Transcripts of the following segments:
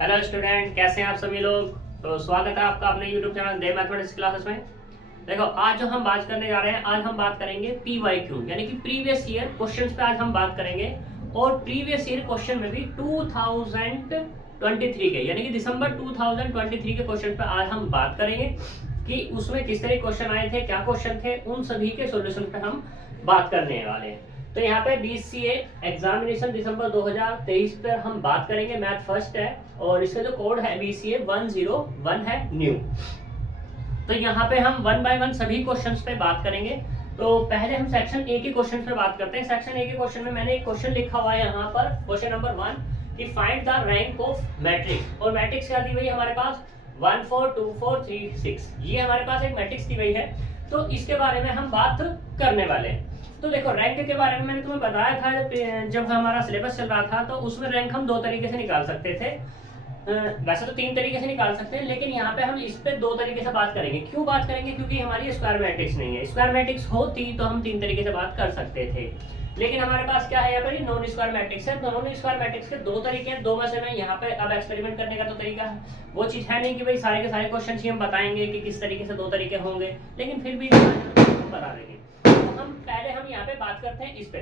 Hello student, कैसे हैं आप सभी लोग। तो स्वागत है आपका अपने यूट्यूब चैनल दे मैथमेटिक्स क्लासेस में। देखो, आज जो हम बात करने जा रहे हैं, आज हम बात करेंगे PYQ यानी कि प्रीवियस ईयर क्वेश्चंस पे आज हम बात करेंगे। और प्रीवियस ईयर क्वेश्चन में भी 2023 के यानी कि दिसंबर 2023 के क्वेश्चन पे आज हम बात करेंगे कि उसमें किस तरह क्वेश्चन आए थे, क्या क्वेश्चन थे, उन सभी के सोल्यूशन पे हम बात करने वाले हैं। तो यहाँ पे BCA एग्जामिनेशन दिसंबर 2023 पर हम बात करेंगे। मैथ फर्स्ट है और इसका जो कोड है BCA 101 है न्यू। तो यहाँ पे हम वन बाय वन सभी क्वेश्चंस पे बात करेंगे। तो पहले हम सेक्शन ए के क्वेश्चन पे बात करते हैं। सेक्शन ए के क्वेश्चन में मैंने एक क्वेश्चन लिखा हुआ है यहाँ पर, क्वेश्चन नंबर 1 कि find the rank of matrix. और मैट्रिक्स क्या दी हुई है हमारे पास 1 4 2 4 3 6, ये हमारे पास एक मैट्रिक्स दी हुई है। तो इसके बारे में हम बात करने वाले हैं। तो देखो, रैंक के बारे में मैंने तुम्हें बताया था जब हमारा सिलेबस चल रहा था, तो उसमें रैंक हम दो तरीके से निकाल सकते थे। वैसे तो तीन तरीके से निकाल सकते हैं, लेकिन यहाँ पे हम इस पे दो तरीके से बात करेंगे। क्यों बात करेंगे? क्योंकि हमारी स्क्वायर मैट्रिक्स नहीं है। स्क्वायर मैट्रिक्स होती तो हम तीन तरीके से बात कर सकते थे, लेकिन हमारे पास क्या है यहाँ पर नॉन स्क्वायर मैट्रिक्स है। तो नॉन स्क्वायर मैट्रिक्स के दो तरीके हैं, दो में से मैं यहाँ पे अब एक्सपेरिमेंट करने का तो तरीका है वो चीज है नहीं कि भाई सारे के सारे क्वेश्चन ही हम बताएंगे कि किस तरीके से दो तरीके होंगे, लेकिन फिर भी बता देंगे। तो हम पहले यहाँ पे बात करते हैं इस पे।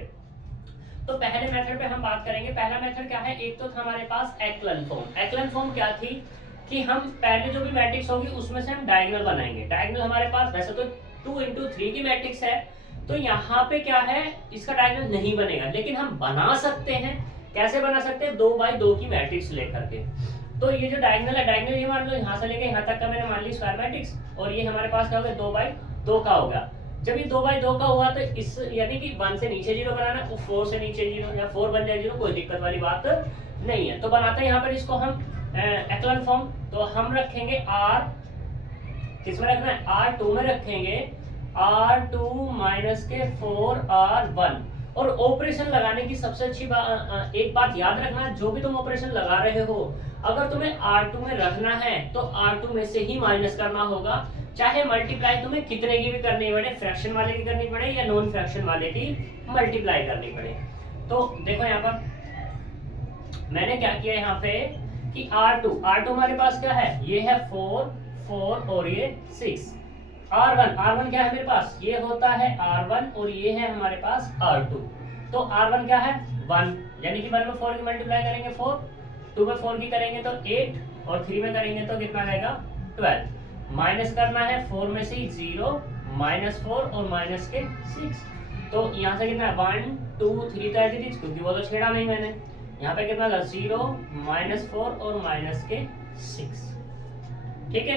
तो पहले मेथड पे हम बात करेंगे। पहला मेथड क्या है? एक तो था हमारे पास एक्लन फॉर्म। एक्लन फॉर्म क्या थी कि हम पहले जो भी मैट्रिक्स होगी उसमें से हम डायगोनल बनाएंगे। डायगोनल हमारे पास वैसे तो 2 into 3 की मैट्रिक्स है, तो यहाँ पे क्या है, इसका डायगोनल नहीं बनेगा, लेकिन हम बना सकते हैं। कैसे बना सकते हैं? 2 by 2 की मैट्रिक्स लेकर के। तो ये जो डायगोनल है, डायगोनल ये मान लो यहाँ से लेके यहाँ तक का मैंने मान ली स्क्वायर मैट्रिक्स, और ये हमारे पास क्या हो गया 2 by 2 का होगा। जब ये 2 by 2 का हुआ तो इस यानी कि 1 से नीचे 0 बनाना, और 4 से नीचे 0 या 4 बन जाए 0, कोई दिक्कत वाली बात नहीं है। तो बनाते हैं यहाँ पर इसको हम एक्लन फॉर्म। तो हम रखेंगे R, किसमें रखना है? R2 में रखेंगे, R2 माइनस के 4R1। और ऑपरेशन लगाने की सबसे अच्छी एक बात याद रखना, जो भी तुम ऑपरेशन लगा रहे हो, अगर तुम्हें R2 में रखना है तो R2 में से ही माइनस करना होगा। चाहे मल्टीप्लाई तुम्हें कितने की भी करनी पड़े, फ्रैक्शन वाले की करनी पड़े या नॉन फ्रैक्शन वाले की मल्टीप्लाई करनी पड़े। तो देखो यहाँ पर मैंने क्या किया यहाँ पे कि R2 हमारे पास क्या है? ये है 4 और ये 6। R1 क्या है मेरे पास? ये होता है R1 और ये है हमारे पास R2। तो R1 क्या है? 1, यानी कि 1 में 4 की मल्टीप्लाई करेंगे 4, 2 में 4 की करेंगे तो 8, और 3 में करेंगे तो कितना आएगा 12। माइनस करना है 4 में से 0, -4 और माइनस के 6। तो यहाँ से कितना 1 2 3 तो ऐसी चीज, क्योंकि वो तो छेड़ा नहीं मैंने। यहाँ पे कितना था 0, -4 और माइनस के 6। ठीक है।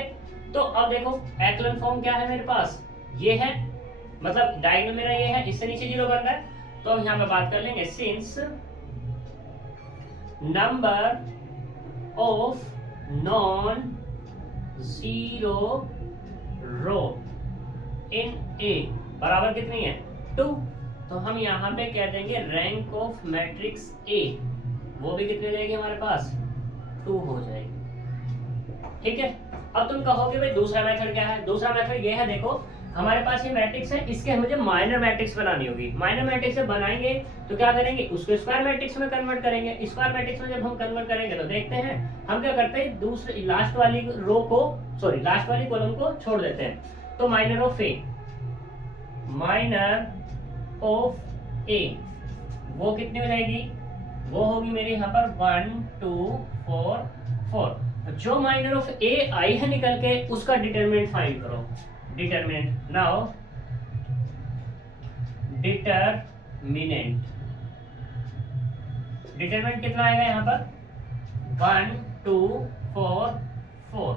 तो अब देखो एक्लन फॉर्म क्या है मेरे पास? ये है, मतलब डायगोनल मेरा ये है, इससे नीचे 0 बन रहा है। तो यहाँ पे बात कर लेंगे, since number of non zero row in A बराबर कितनी है? 2। तो हम यहाँ पे कह देंगे रैंक ऑफ मैट्रिक्स ए, वो भी कितनी जाएगी हमारे पास? 2 हो जाएगी। ठीक है। अब तुम कहोगे भाई दूसरा मेथड क्या है? दूसरा मेथड ये है, देखो हमारे पास ये मैट्रिक्स है, इसके मुझे माइनर मैट्रिक्स बनानी होगी। माइनर मैट्रिक्स से बनाएंगे तो क्या करेंगे? उसको स्क्वायर मैट्रिक्स में कन्वर्ट करेंगे। स्क्वायर मैट्रिक्स में जब हम कन्वर्ट करेंगे तो देखते हैं हम क्या करते हैं, दूसरे लास्ट वाली रो को, सॉरी लास्ट वाली कॉलम को छोड़ देते हैं। तो माइनर ऑफ ए, वो कितनी हो जाएगी? वो होगी मेरे यहाँ पर 1 2 4 4। जो माइनर ऑफ ए आई है निकल के, उसका डिटरमिनेंट फाइंड करो। डिटरमिनेंट नाउ, डिटरमिनेंट कितना आएगा यहाँ पर? 1 2 4 4।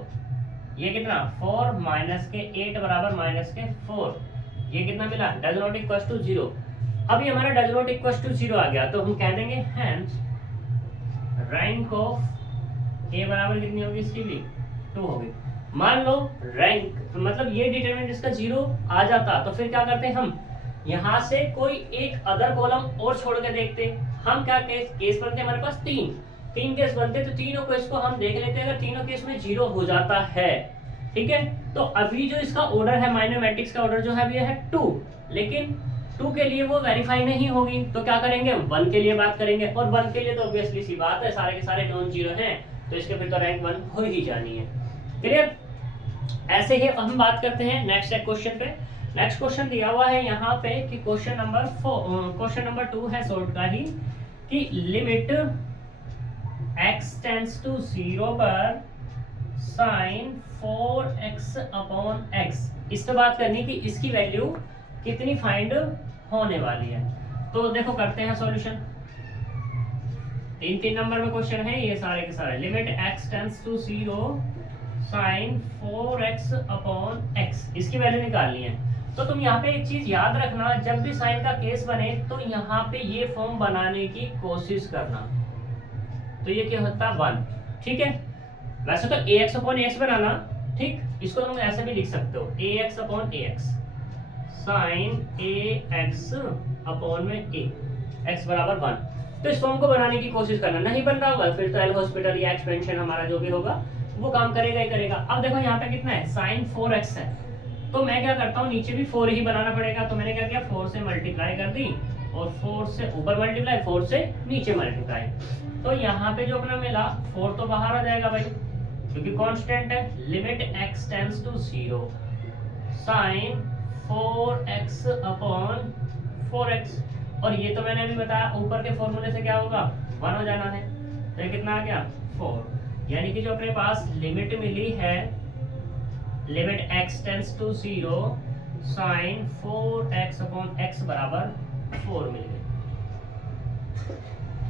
ये कितना 4 माइनस के 8 बराबर माइनस के 4। ये कितना मिला? Does not equal to 0। अब ये हमारा डज नॉट इक्वल टू 0 आ गया, तो हम कह देंगे हेंस रैंक ऑफ ए बराबर कितनी होगी? इसकी भी 2 होगी। मान लो रैंक मतलब ये डिटरमिनेंट इसका 0 आ जाता, तो फिर क्या करते हैं हम? यहाँ से कोई एक अदर कॉलम और छोड़ के देखते। हम क्या केस बनते हमारे पास? 3 केस बनते, तो तीनों केस को हम देख लेते हैं। अगर तीनों केस में 0 हो जाता है, ठीक है, तो अभी जो इसका ऑर्डर है, माइनर मैट्रिक्स का ऑर्डर जो है, ये है 2, लेकिन 2 के लिए वो वेरीफाई नहीं होगी। तो क्या करेंगे? 1 के लिए बात करेंगे, और 1 के लिए तो ऑब्वियसली सी बात है, सारे के सारे नॉन जीरो हैं, तो इसके फिर तो रैंक 1 हो ही जानी है। क्लियर? ऐसे ही हम बात करते हैं नेक्स्ट क्वेश्चन पे। नेक्स्ट क्वेश्चन दिया हुआ है यहाँ पे कि क्वेश्चन नंबर 2 है शॉर्ट का ही, कि लिमिट x टेंड्स टू 0 पर sin 4x अपॉन x, इस पे बात करनी कि इसकी वैल्यू कितनी फाइंड होने वाली है। तो देखो करते हैं सॉल्यूशन। 3 नंबर में क्वेश्चन है ये सारे के सारे। Limit x tends to 0 sin 4x upon x, इसकी वैल्यू निकालनी है। तो तुम यहाँ पे एक चीज याद रखना, जब भी साइन का केस बने तो यहाँ पे ये फॉर्म बनाने की कोशिश करना। तो ये क्या होता है 1, ठीक है। वैसे तो ax अपॉन x बनाना, ठीक, इसको तुम ऐसे भी लिख सकते हो ax upon ax sin ax upon में a, x बराबर 1। तो इस फॉर्म को बनाने की कोशिश करना। नहीं बन रहा होगा फिर तो एल हॉस्पिटल या एक्सपेंशन हमारा जो भी होगा वो काम करेगा ही करेगा। अब देखो यहाँ पे कितना है, sin 4x है, तो मैं क्या करता हूँ नीचे भी 4 ही बनाना पड़ेगा। तो मैंने क्या किया, 4 से मल्टीप्लाई कर दी और 4 से ऊपर मल्टीप्लाई, 4 से नीचे मल्टीप्लाई। तो यहाँ पे जो अपना मिला 4 तो बाहर आ जाएगा भाई, क्योंकि कांस्टेंट है। Limit x tends to 0 sin 4x upon 4x, और ये तो मैंने अभी बताया ऊपर के फॉर्मूले से क्या होगा 1 हो जाना है। तो ये कितना आ गया 4, यानी कि जो अपने पास लिमिट मिली है, limit x tends to 0 sin 4x upon x बराबर 4 मिल गई।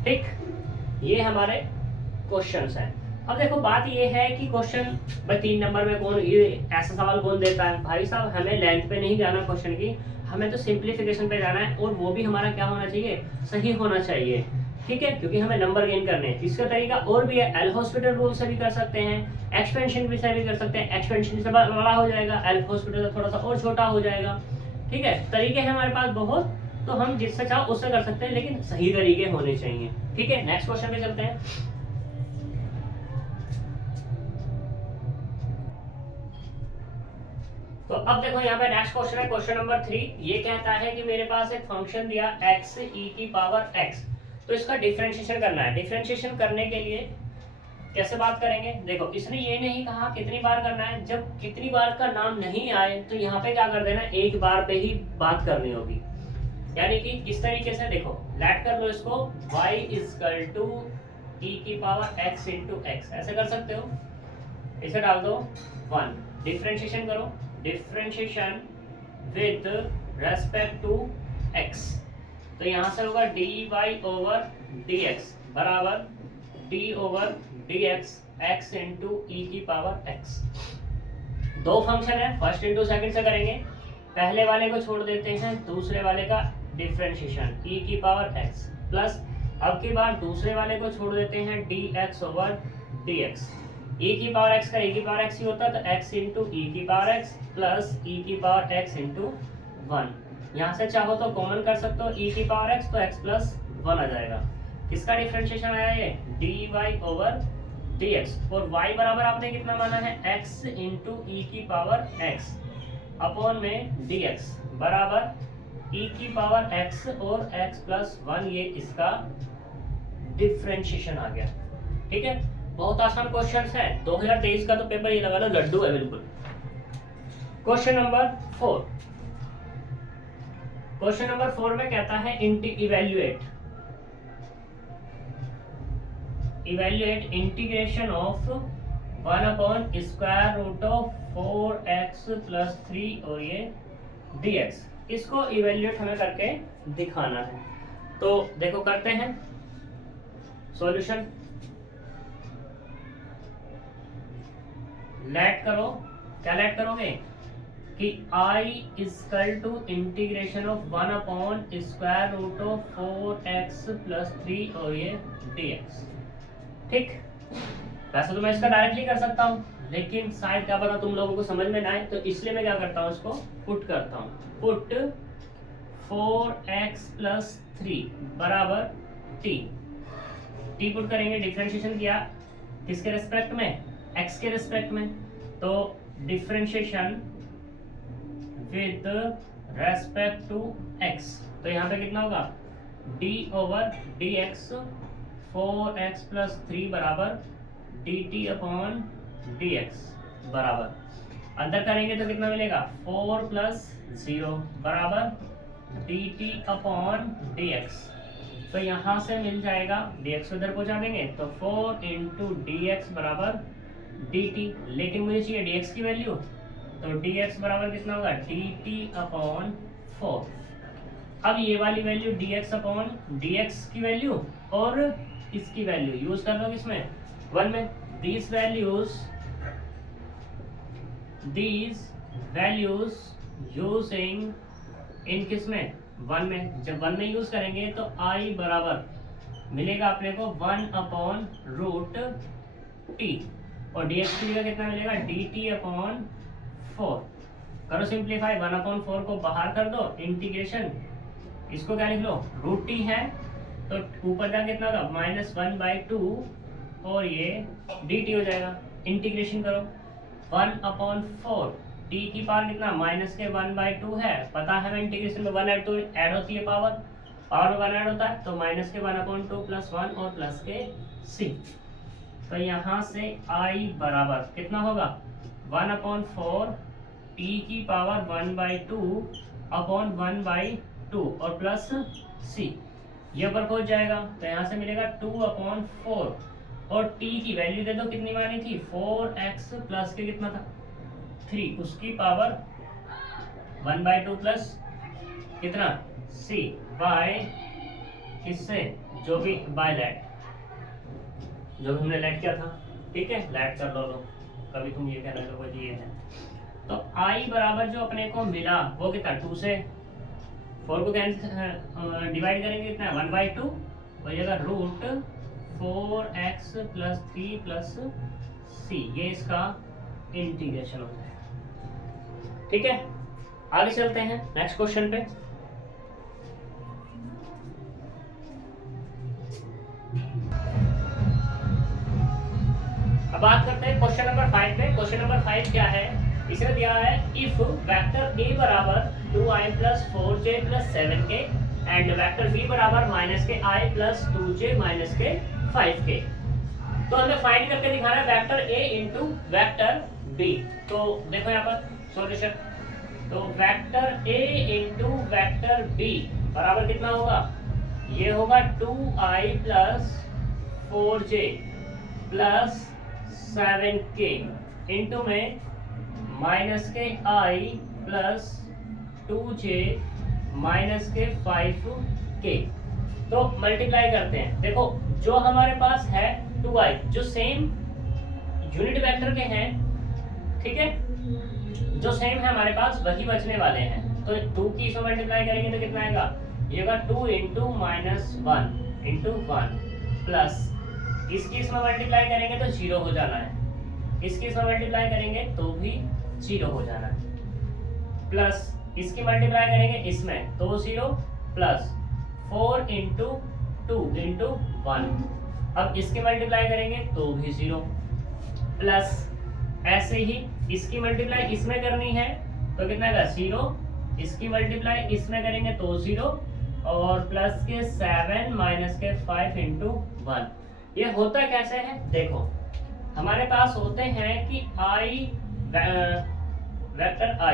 ठीक, ये हमारे क्वेश्चंस हैं। अब देखो बात ये है कि क्वेश्चन भाई 3 नंबर में कौन ये ऐसा सवाल कौन देता है भाई साहब। हमें लेंथ पे नहीं जाना क्वेश्चन की, हमें तो सिंप्लीफिकेशन पे जाना है, और वो भी हमारा क्या होना चाहिए, सही होना चाहिए, ठीक है, क्योंकि हमें नंबर गेन करने हैं। इसका तरीका और भी है, एल हॉस्पिटल रूल से भी कर सकते हैं, एक्सपेंशन भी से भी कर सकते हैं। एक्सपेंशन से बड़ा हो जाएगा, एल हॉस्पिटल से थोड़ा सा और छोटा हो जाएगा, ठीक है। तरीके हैं हमारे पास बहुत, तो हम जिससे चाहो उससे कर सकते हैं, लेकिन सही तरीके होने चाहिए, ठीक है। नेक्स्ट क्वेश्चन पे चलते हैं। तो अब देखो यहाँ पे नेक्स्ट क्वेश्चन है क्वेश्चन नंबर 3। ये कहता है कि मेरे पास एक फंक्शन दिया x e की पावर x, तो इसका डिफरेंशिएशन करना है। डिफरेंशिएशन करने के लिए कैसे बात करेंगे, देखो इसने ये नहीं कहा कितनी बार करना है, जब कितनी बार का नाम नहीं आए तो यहाँ पे क्या कर देना, एक बार पे ही बात करनी होगी। यानी कि किस तरीके से, देखो लेट कर लो इसको y इक्वल टू e की पावर x इंटू x, ऐसे कर सकते हो। इसे डाल दो 1, डिफरेंशिएशन करो, differentiation with respect to x, तो यहाँ से होगा dy ओवर dx बराबर d over dx x into e की पावर x। दो फंक्शन है, फर्स्ट इंटू सेकंड से करेंगे, पहले वाले को छोड़ देते हैं, दूसरे वाले का डिफरेंशिएशन e की पावर x प्लस अब की बार दूसरे वाले को छोड़ देते हैं dx ओवर dx। e की पावर x का e की पावर x ही होता है, तो x इंटू e की पावर x प्लस e की पावर x इंटू 1। यहाँ से चाहो तो कॉमन कर सकते हो e की पावर x, तो x प्लस 1 आ जाएगा। किसका डिफरेंशिएशन आया ये, dy ओवर dx, और y बराबर आपने कितना माना है, x इंटू e की पावर x अपॉन में dx बराबर e की पावर x और x प्लस 1, ये इसका डिफरेंशिएशन आ गया, ठीक है। बहुत आसान क्वेश्चन है, 2023 का तो पेपर ये लगा लो लड्डू है बिल्कुल। क्वेश्चन नंबर 4, क्वेश्चन नंबर 4 में कहता है evaluate integration of 1 upon square root of 4x plus 3 और ये dx। इसको इवैल्यूएट हमें करके दिखाना है। तो देखो करते हैं सॉल्यूशन। लेट करो, क्या लेट करोगे कि i equal to integration of 1 upon square root of 4x plus 3 और ये dx, ठीक। वैसे तो मैं इसका डायरेक्टली कर सकता हूँ, लेकिन शायद क्या पता तुम लोगों को समझ में ना आए, तो इसलिए मैं क्या करता हूँ, इसको पुट करता हूँ। पुट 4x प्लस 3 बराबर t पुट करेंगे, डिफरेंशिएशन किया किसके रेस्पेक्ट में, x के रेस्पेक्ट में, तो differentiation with respect to x, तो यहाँ पे कितना होगा d over dx 4x plus 3 बराबर dt अपॉन dx बराबर, अंदर करेंगे तो कितना मिलेगा 4 प्लस 0 बराबर dt अपॉन dx। तो यहाँ से मिल जाएगा dx उधर पहुँचा देंगे तो 4 इंटू dx बराबर dt, लेकिन मुझे चाहिए dx की वैल्यू, तो dx बराबर कितना होगा dt अपॉन 4। अब ये वाली वैल्यू dx अपॉन dx की वैल्यू और इसकी वैल्यू यूज कर लो किसमें 1 में, these values using इन किसमें 1 में, जब 1 में यूज करेंगे तो i बराबर मिलेगा अपने को 1 अपॉन रूट टी, और dx की जगह कितना मिलेगा dt अपॉन 4। करो सिंप्लीफाई, 1 अपॉन 4 को बाहर कर दो, इंटीग्रेशन इसको क्या लिख लो रूट टी है, तो ऊपर जाकर कितना होगा -1/2 और ये dt हो जाएगा। इंटीग्रेशन करो 1 अपॉन 4 टी की पावर कितना -1/2 है, पता है मैं इंटीग्रेशन में 1 ऐड तो ऐड होती है पावर में 1 ऐड होता है, तो -1/2 प्लस 1 और प्लस के c। तो यहाँ से i बराबर कितना होगा 1 अपॉन 4 टी की पावर 1/2 अपॉन 1/2 और प्लस c, ये ऊपर पहुंच जाएगा तो यहाँ से मिलेगा 2 अपॉन 4 और t की वैल्यू दे दो कितनी मानी थी 4x प्लस के कितना था 3, उसकी पावर 1/2 प्लस कितना c बाय किससे जो भी बाय लैट, जो भी हमने लैट किया था, ठीक है लैट कर लो, कभी तुम ये कहना करो ये है। तो i बराबर जो अपने को मिला वो कितना 2 से 4 को कैंसिल डिवाइड करेंगे कितना 1/2 और ये root 4x plus 3 plus c, ये इसका इंटीग्रेशन हो जाएगा। ठीक है, आगे चलते हैं नेक्स्ट क्वेश्चन पे। अब बात करते हैं क्वेश्चन नंबर 5 पे। क्वेश्चन नंबर 5 क्या है, इसमें दिया है इफ वेक्टर a बराबर 2i plus 4j plus 7k and vector b बराबर माइनस के i प्लस 2j माइनस के 5k। तो हमें फाइंड करके दिखाना है vector a into vector b। तो देखो यहाँ पर सॉल्यूशन, तो vector a into vector b बराबर कितना होगा, ये होगा 2i plus 4j plus 7k into में माइनस के i प्लस 2j माइनस के 5k। तो मल्टीप्लाई करते हैं, देखो जो हमारे पास है 2i जो सेम यूनिट वेक्टर के हैं, ठीक है जो सेम है हमारे पास वही बचने वाले हैं, तो 2 की इसमें मल्टीप्लाई करेंगे तो कितना आएगा, ये होगा 2 इंटू -1 इंटू 1 प्लस इसकी इसमें मल्टीप्लाई करेंगे तो 0 हो जाना है, इसकी इसमें मल्टीप्लाई करेंगे तो भी 0 हो जाना है, प्लस इसकी मल्टीप्लाई करेंगे इसमें तो 0 प्लस 4 इंटू 2 इंटू 1, अब इसकी मल्टीप्लाई करेंगे तो भी 0 प्लस ऐसे ही इसकी मल्टीप्लाई इसमें करनी है तो कितना आएगा 0, इसकी मल्टीप्लाई इसमें करेंगे तो 0 और प्लस के 7 माइनस के 5 इंटू 1। ये होता कैसे है, देखो हमारे पास होते हैं कि i vector i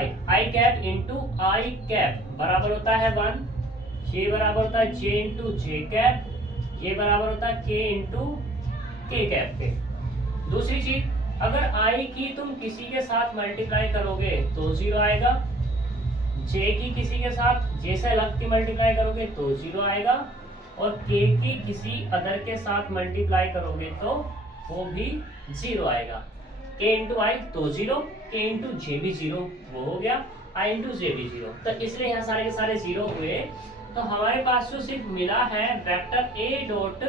cap into i cap बराबर होता है 1, ये बराबर होता है j इंटू जे कैप, ये बराबर होता है k इंटू के कैप के। दूसरी चीज, अगर i की तुम किसी के साथ मल्टीप्लाई करोगे तो 0 आएगा, j की किसी के साथ j से अलग की मल्टीप्लाई करोगे तो 0 आएगा, और k की किसी अदर के साथ मल्टीप्लाई करोगे तो वो भी 0 आएगा। k इंटू i तो 0, k इंटू जे भी 0 वो हो गया, i इंटू जे भी 0, तो इसलिए यहाँ सारे के सारे 0 हुए। तो हमारे पास जो सिर्फ मिला है vector a dot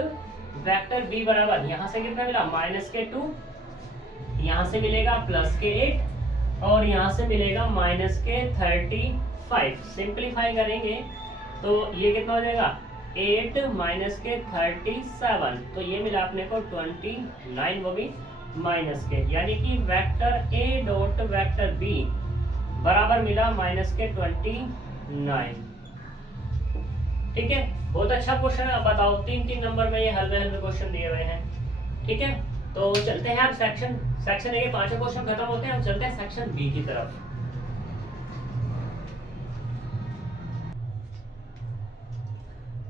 vector b बराबर, यहाँ से कितना मिला माइनस के 2, यहाँ से मिलेगा प्लस के 8 और यहाँ से मिलेगा माइनस के 35। सिंप्लीफाई करेंगे तो ये कितना हो जाएगा 8 माइनस के 37, तो ये मिला अपने को 29, वो भी माइनस के, यानी कि vector a dot vector b बराबर मिला माइनस के 29। ठीक है, बहुत अच्छा क्वेश्चन है। अब बताओ 3-3 नंबर में ये हल्के हल्के क्वेश्चन दिए हुए हैं, ठीक है। तो चलते हैं आप सेक्शन ए के 5 क्वेश्चन खत्म होते हैं, हम चलते हैं सेक्शन बी की तरफ।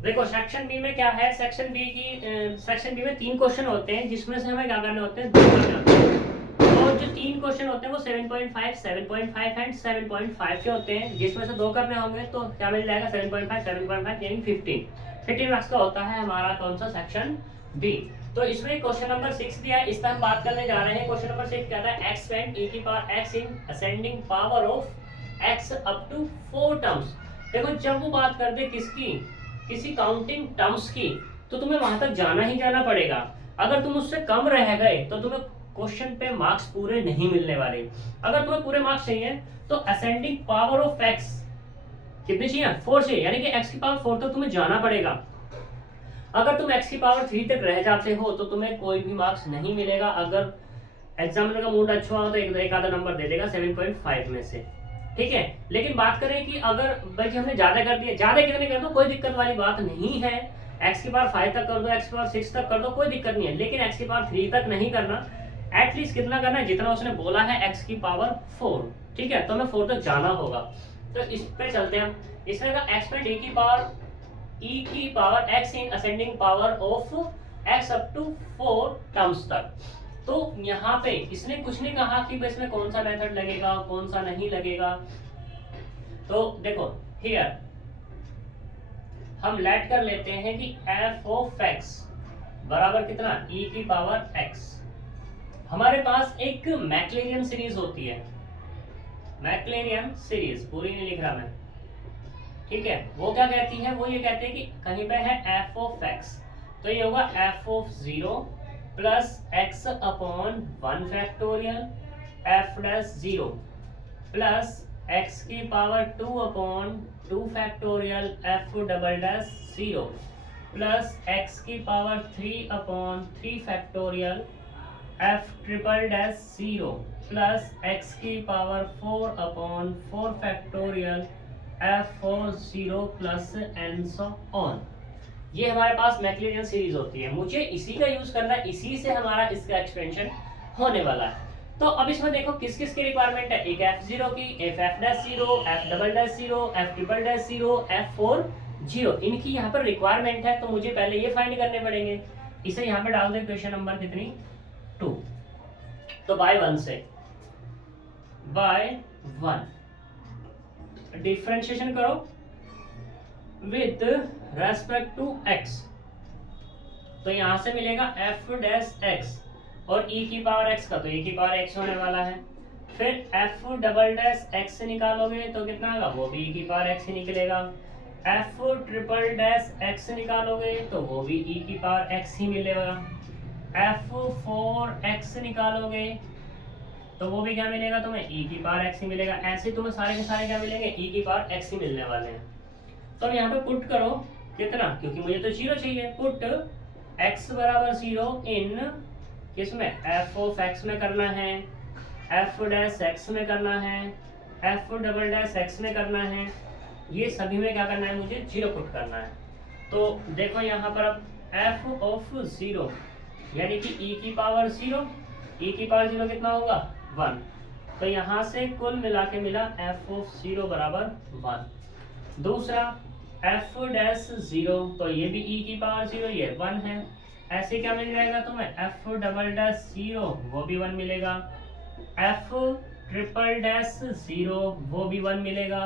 देखो सेक्शन बी में क्या है, सेक्शन बी में 3 क्वेश्चन होते हैं, जिसमें से हमें क्या करने होते हैं, 2 करने होते हैं। और जो 3 क्वेश्चन होते हैं वो 7.5, 7.5 एंड 7.5 के होते हैं, जिसमें से 2 करने होंगे तो क्या मिल जाएगा 7.5, 7.5 यानी 15 मार्क्स का होता है हमारा कौन सा, सेक्शन बी। तो इसमें क्वेश्चन नंबर 6 दिया है, इस पर हम बात करने जा रहे हैं। क्वेश्चन नंबर 6 कहता है एक्सपेंड e की power x in ascending power of x up to 4 terms. देखो जब वो बात करते किसकी, किसी काउंटिंग टर्म्स की, तो तुम्हें वहां तक जाना ही जाना पड़ेगा। अगर तुम उससे कम रह गए तो तुम्हें क्वेश्चन पे मार्क्स पूरे नहीं मिलने वाले। अगर तुम्हें पूरे मार्क्स चाहिए तो असेंडिंग पावर ऑफ x कितनी चाहिए, 4 चाहिए, यानी कि x की पावर 4 तक तुम्हें जाना पड़ेगा। अगर तुम x की पावर 3 तक रह जाते हो तो तुम्हें कोई भी मार्क्स नहीं मिलेगा। अगर एग्जामिनर का मूड अच्छा हो तो एक आधा नंबर दे देगा 7.5 में से, ठीक है। लेकिन बात करें कि अगर भाई हमने ज्यादा कर दिया, ज्यादा कितने कर दो कोई दिक्कत वाली बात नहीं है, x की पावर 5 तक कर दो, x की पावर 6 तक कर दो, कोई दिक्कत नहीं है। लेकिन x की पावर 3 तक नहीं करना, एटलीस्ट कितना करना है, जितना उसने बोला है x की पावर 4, ठीक है। तो हमें 4 तक जाना होगा। तो इस पे चलते हैं। इसमें का एक्सपेंड e की power x in ascending power of x up to 4 terms तक। तो यहाँ पे इसने कुछ नहीं कहा कि इसमें कौन सा मेथड लगेगा कौन सा नहीं लगेगा। तो देखो हियर हम लेट कर लेते हैं कि f ऑफ x बराबर कितना, e की पावर x। हमारे पास एक मैक्लेरियन सीरीज होती है, मैक्लेरियन सीरीज पूरी नहीं लिख रहा मैं, ठीक है। वो क्या कहती है, वो ये कहते हैं कि कहीं पे है f ऑफ x, तो ये होगा f of 0 plus x upon 1 factorial f dash 0 plus x की power 2 upon 2 factorial f double dash 0 plus x की power 3 upon 3 factorial f triple dash 0 plus x की power 4 upon 4 factorial f4 0 plus and so on. ये हमारे पास मैक्लेरियन series होती है, मुझे इसी का यूज करना है, इसी से हमारा इसका एक्सपेंशन होने वाला है। तो अब इसमें देखो किस किस की रिक्वायरमेंट है, एक f0 की, f dash 0, f double dash 0, f triple dash 0, f4 0, इनकी यहाँ पर रिक्वायरमेंट है। तो मुझे पहले ये फाइंड करने पड़ेंगे। इसे यहाँ पे डाल दो इक्वेशन नंबर कितनी 2। तो बाय 1 से बाय 1 डिफरेंशिएशन करो विद रेस्पेक्ट टू x, तो यहां से मिलेगा f डैश x और e की पावर x का, तो e की पावर x होने वाला है। फिर f डबल डैश x से निकालोगे तो कितना आएगा, वो भी e की पावर x ही निकलेगा। f ट्रिपल डैश x से निकालोगे तो वो भी e की पावर x ही मिलेगा। f4x से निकालोगे तो वो भी क्या मिलेगा तुम्हें, e की पावर x ही मिलेगा। ऐसे तुम्हें सारे के सारे क्या मिलेंगे, e की पावर x ही मिलने वाले हैं। तो अब यहाँ पे पुट करो कितना, क्योंकि मुझे तो 0 चाहिए, पुट x बराबर 0 इन किसमें, f ऑफ x में करना है, f डैश x में करना है, f डबल डैश x में करना है, ये सभी में क्या करना है, मुझे 0 पुट करना है। तो देखो यहाँ पर अब f ऑफ 0 यानी कि e की पावर 0, e की पावर 0 कितना होगा 1, तो यहाँ से कुल मिला के मिला f ऑफ 0 बराबर 1। दूसरा f डैश 0, तो ये भी e की पावर 0, ये 1 है। ऐसे क्या मिल जाएगा तुम्हें, f डबल डैश 0 वो भी 1 मिलेगा, f ट्रिपल डैश 0 वो भी 1 मिलेगा,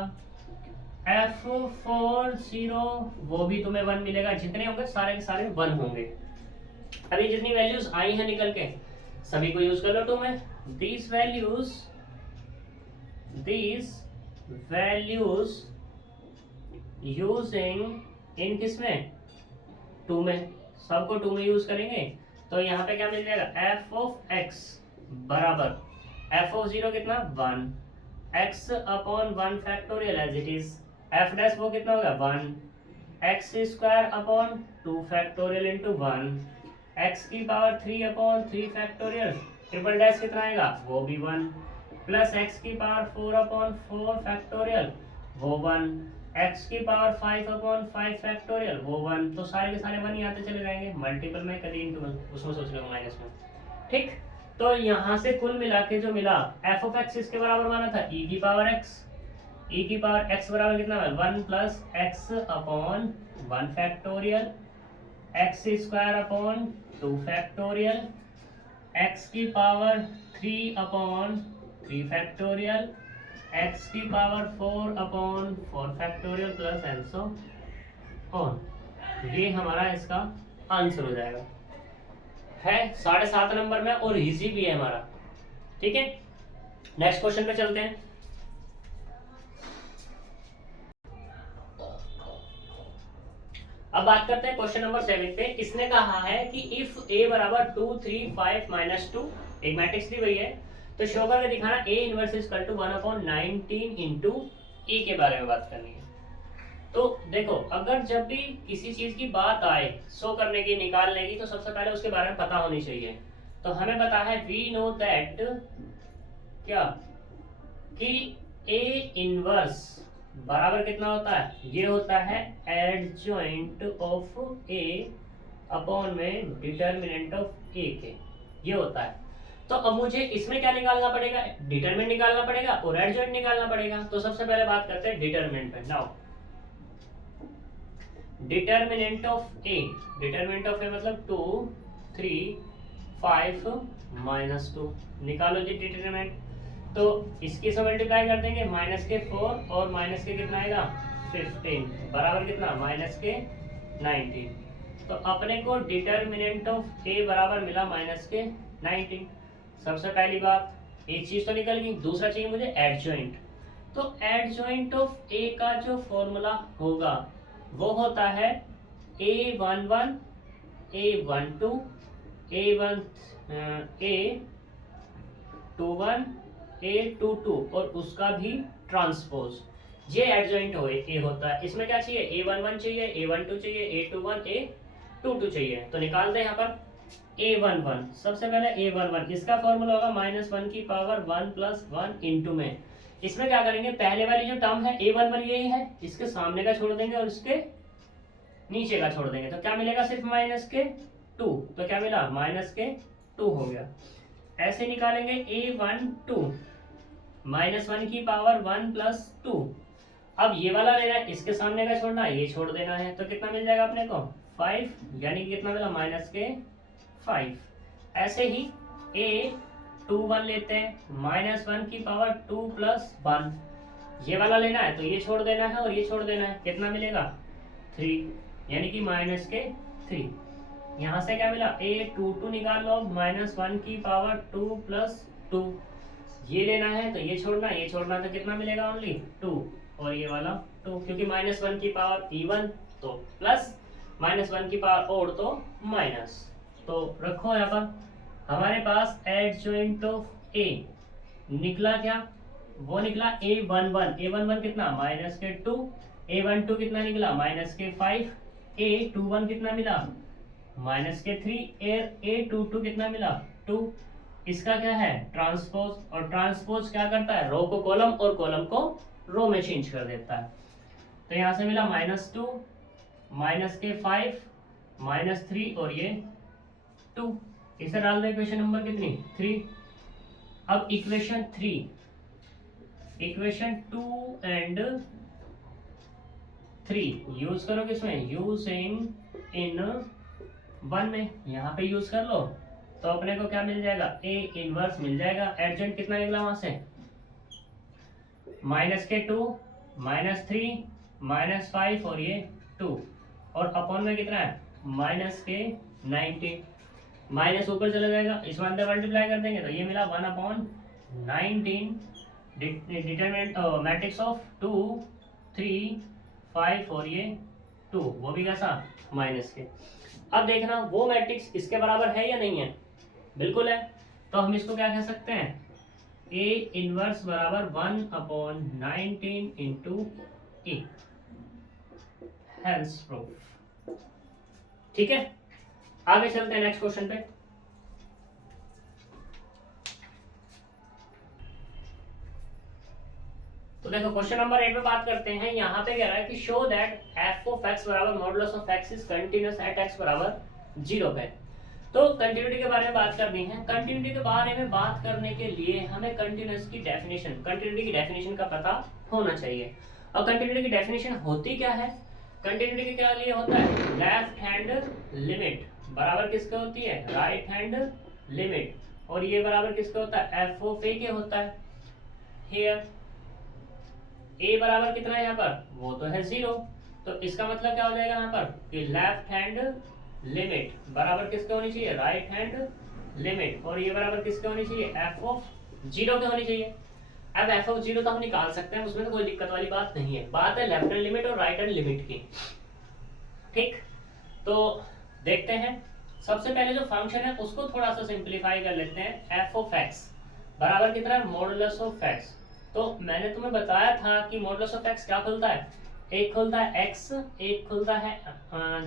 f4 0 वो भी तुम्हें 1 मिलेगा। जितने होंगे सारे के सारे 1 होंगे। अभी जितनी वैल्यूज आई हैं निकल के सभी को यूज कर लो 2 में। these values यूजिंग इन किसमें 2 में, सबको 2 में यूज करेंगे। तो यहाँ पे क्या मिल जाएगा, f ऑफ x बराबर f ऑफ 0 कितना 1, x upon 1 factorial as it is, f dash वो कितना होगा 1, x square upon 2 factorial into 1, x की power 3 upon 3 factorial, triple dash कितना आएगा वो भी 1, प्लस x की पावर 4 अपॉन 4 फैक्टोरियल वो 1, x की पावर 5 अपॉन 5 फैक्टोरियल वो 1। तो सारे के सारे 1 ही आते चले जाएंगे, मल्टीपल में कभी इंटू उसमें सोच लो माइनस में। ठीक। तो यहाँ से कुल मिला के जो मिला एफ ऑफ एक्स इसके बराबर माना था ई की पावर एक्स। ई की पावर एक्स बराबर कितना है 1 plus x upon 1 factorial x square upon 2 factorial x की पावर 3 अपॉन 3 फैक्टोरियल एक्स की power 4 upon 4 factorial plus and so on. ये हमारा इसका आंसर हो जाएगा। है 7.5 नंबर में और इजी भी है हमारा। ठीक है, नेक्स्ट क्वेश्चन पे चलते हैं। अब बात करते हैं क्वेश्चन नंबर 7 पे। इसने कहा है कि इफ a बराबर 2 3 5 -2 एक मैट्रिक्स दी हुई है तो शो करके दिखाना a inverse is equal to 1/19 into a के बारे में बात करनी है। तो देखो, अगर जब भी किसी चीज की बात आए शो करने की निकालने की तो सबसे पहले उसके बारे में पता होनी चाहिए। तो हमें पता है वी नो दैट क्या कि a इनवर्स बराबर कितना होता है, ये होता है एडजॉइंट ऑफ a अपॉन में डिटर्मिनेंट ऑफ a के, ये होता है। तो अब मुझे इसमें क्या निकालना पड़ेगा, डिटरमिनेंट निकालना पड़ेगा और एडजॉइंट निकालना पड़ेगा। तो सबसे पहले बात करते हैं डिटरमिनेंट पे। Now determinant of a, determinant of a मतलब 2 3 5 -2 निकालो जी डिटरमिनेंट। तो इसकी से मल्टीप्लाई कर देंगे माइनस के 4 और माइनस के कितना आएगा 15 बराबर कितना माइनस के 19। तो अपने को डिटरमिनेंट ऑफ a बराबर मिला माइनस के 19। सबसे पहली बात एक चीज तो निकल गई, दूसरा चाहिए मुझे एडजॉइंट। तो एडजॉइंट ऑफ a का जो फॉर्मूला होगा वो होता है a11 a12 a21 a22 और उसका भी ट्रांसपोज। ये एडजॉइंट ए होता है। इसमें क्या चाहिए a11 चाहिए a12 चाहिए a21 a22 चाहिए। तो निकालते हैं यहाँ पर a11। सबसे पहले a11 इसका फॉर्मूला होगा -1 की पावर 1 + 1 इंटू में। इसमें क्या करेंगे, पहले वाली जो टर्म है a11 यही है, इसके सामने का छोड़ देंगे और इसके नीचे का छोड़ देंगे। तो क्या मिलेगा सिर्फ -2। तो क्या मिला -2 हो गया। ऐसे निकालेंगे a12 -1 की पावर 1 + 2। अब ये वाला लेना है, इसके सामने का छोड़ना है, ये छोड़ देना है। तो कितना मिल जाएगा अपने को 5, यानी कि कितना मिला -5। ऐसे ही a21 लेते हैं -1 की पावर 2 + 1। ये वाला लेना है तो ये छोड़ देना है और ये छोड़ देना है। कितना मिलेगा 3, यानी कि -3। यहाँ से क्या मिला a22 निकाल लो -1 की पावर 2 + 2। ये लेना है तो ये छोड़ना है, ये छोड़ना है तो कितना मिलेगा ओनली 2 और ये वाला 2, क्योंकि -1 की पावर इवन तो प्लस -1 की पावर और तो माइनस। तो रखो यहाँ पर हमारे पास एडजॉइंट ऑफ a निकला क्या, वो निकला a11 कितना -2, a12 कितना निकला -5, a21 कितना मिला -3, a22 कितना मिला 2। इसका क्या है ट्रांसपोज, और ट्रांसपोज क्या करता है रो को कॉलम और कॉलम को रो में चेंज कर देता है। तो यहां से मिला -2 -5 -3 और ये 2। इसे डाल दे इक्वेशन नंबर कितनी 3। अब इक्वेशन 2 एंड 3 यूज करो किसमें, यूजिंग इन 1 में, यहाँ पे यूज कर लो। तो अपने को क्या मिल जाएगा a इनवर्स मिल जाएगा। एडजॉइंट कितना निकला वहां से -2 -3 -5 और ये 2 और अपॉन में कितना है -19। माइनस ऊपर चला जाएगा, इस अंदर मल्टीप्लाई कर देंगे तो ये मिला 1/19। डिटरमिनेंट मैट्रिक्स ऑफ 2 3 5 और ये 2, वो भी कैसा माइनस के। अब देखना वो मैट्रिक्स इसके बराबर है या नहीं है, बिल्कुल है। तो हम इसको क्या कह सकते हैं a इनवर्स बराबर 1/19 इंटू ए, हेंस प्रूफ। ठीक है, आगे चलते हैं नेक्स्ट क्वेश्चन पे। तो देखो क्वेश्चन नंबर 8 में बात करते हैं। यहाँ पे कह रहा है कि show that f of x बराबर modulus of x is continuous at x बराबर 0 पे। तो कंटिन्यूटी के बारे में बात करनी है। कंटिन्यूटी के बारे में बात करने के लिए हमें कंटिन्यूटी की डेफिनेशन का पता होना चाहिए। और कंटिन्यूटी की डेफिनेशन होती क्या है? कंटिन्यूटी के क्या लिए होता है? लेफ्ट हैंड लिमिट बराबर किसके होती है? Right hand limit. और ये बराबर किसका होता है? एफ ऑफ ए के होता है। हियर ए बराबर कितना है यहाँ पर? वो तो है 0। तो इसका मतलब क्या हो जाएगा यहाँ पर कि लेफ्ट हैंड लिमिट बराबर किसके होनी चाहिए? Right hand limit. और ये बराबर किसके होनी चाहिए? एफ ऑफ 0 के होनी चाहिए। अब एफ ऑफ 0 तो हम निकाल सकते हैं, उसमें तो कोई दिक्कत वाली बात नहीं है। बात है लेफ्ट हैंड लिमिट और राइट हैंड लिमिट की। ठीक, तो देखते हैं। सबसे पहले जो फंक्शन है उसको थोड़ा सा सिंप्लीफाई कर लेते हैं। एफ ऑफ एक्स बराबर कितना है? Modulus of x. तो मैंने तुम्हें बताया था कि मॉडुलस ऑफ एक्स क्या खुलता है? एक खुलता है x, एक खुलता है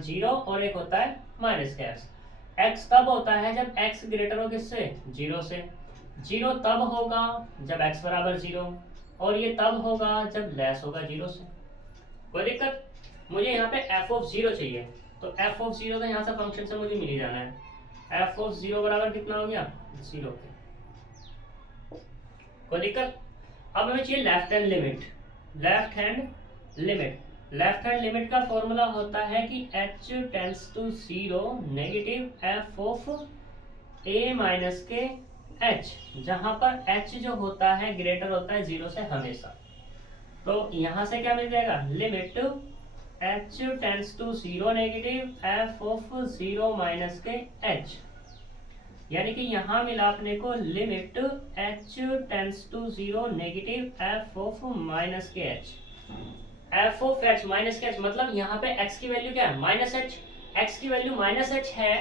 0 और एक होता है माइनस का x। x तब होता है जब x ग्रेटर हो किससे? 0 से। 0 तब होगा जब x बराबर 0, और ये तब होगा जब लेस होगा 0 से। कोई दिक्कत? मुझे यहाँ पे f ऑफ 0 चाहिए, तो f ऑफ 0 तो यहाँ से फंक्शन से मुझे मिल ही जाना है। f ऑफ 0 बराबर कितना हो गया? 0 के। कोई दिक्कत? अब हमें चाहिए left hand limit. Left hand limit का फॉर्मूला होता है कि h tends to 0 negative f of a minus के h, जहां पर h जो होता है ग्रेटर होता है 0 से हमेशा। तो यहां से क्या मिल जाएगा? Limit h tends to 0 negative f of 0 minus के h, यानी कि यहाँ मिला अपने को limit h tends to 0 negative f of minus के h। f of h minus के h मतलब यहाँ पे x की वैल्यू क्या है? Minus h। x की वैल्यू माइनस h है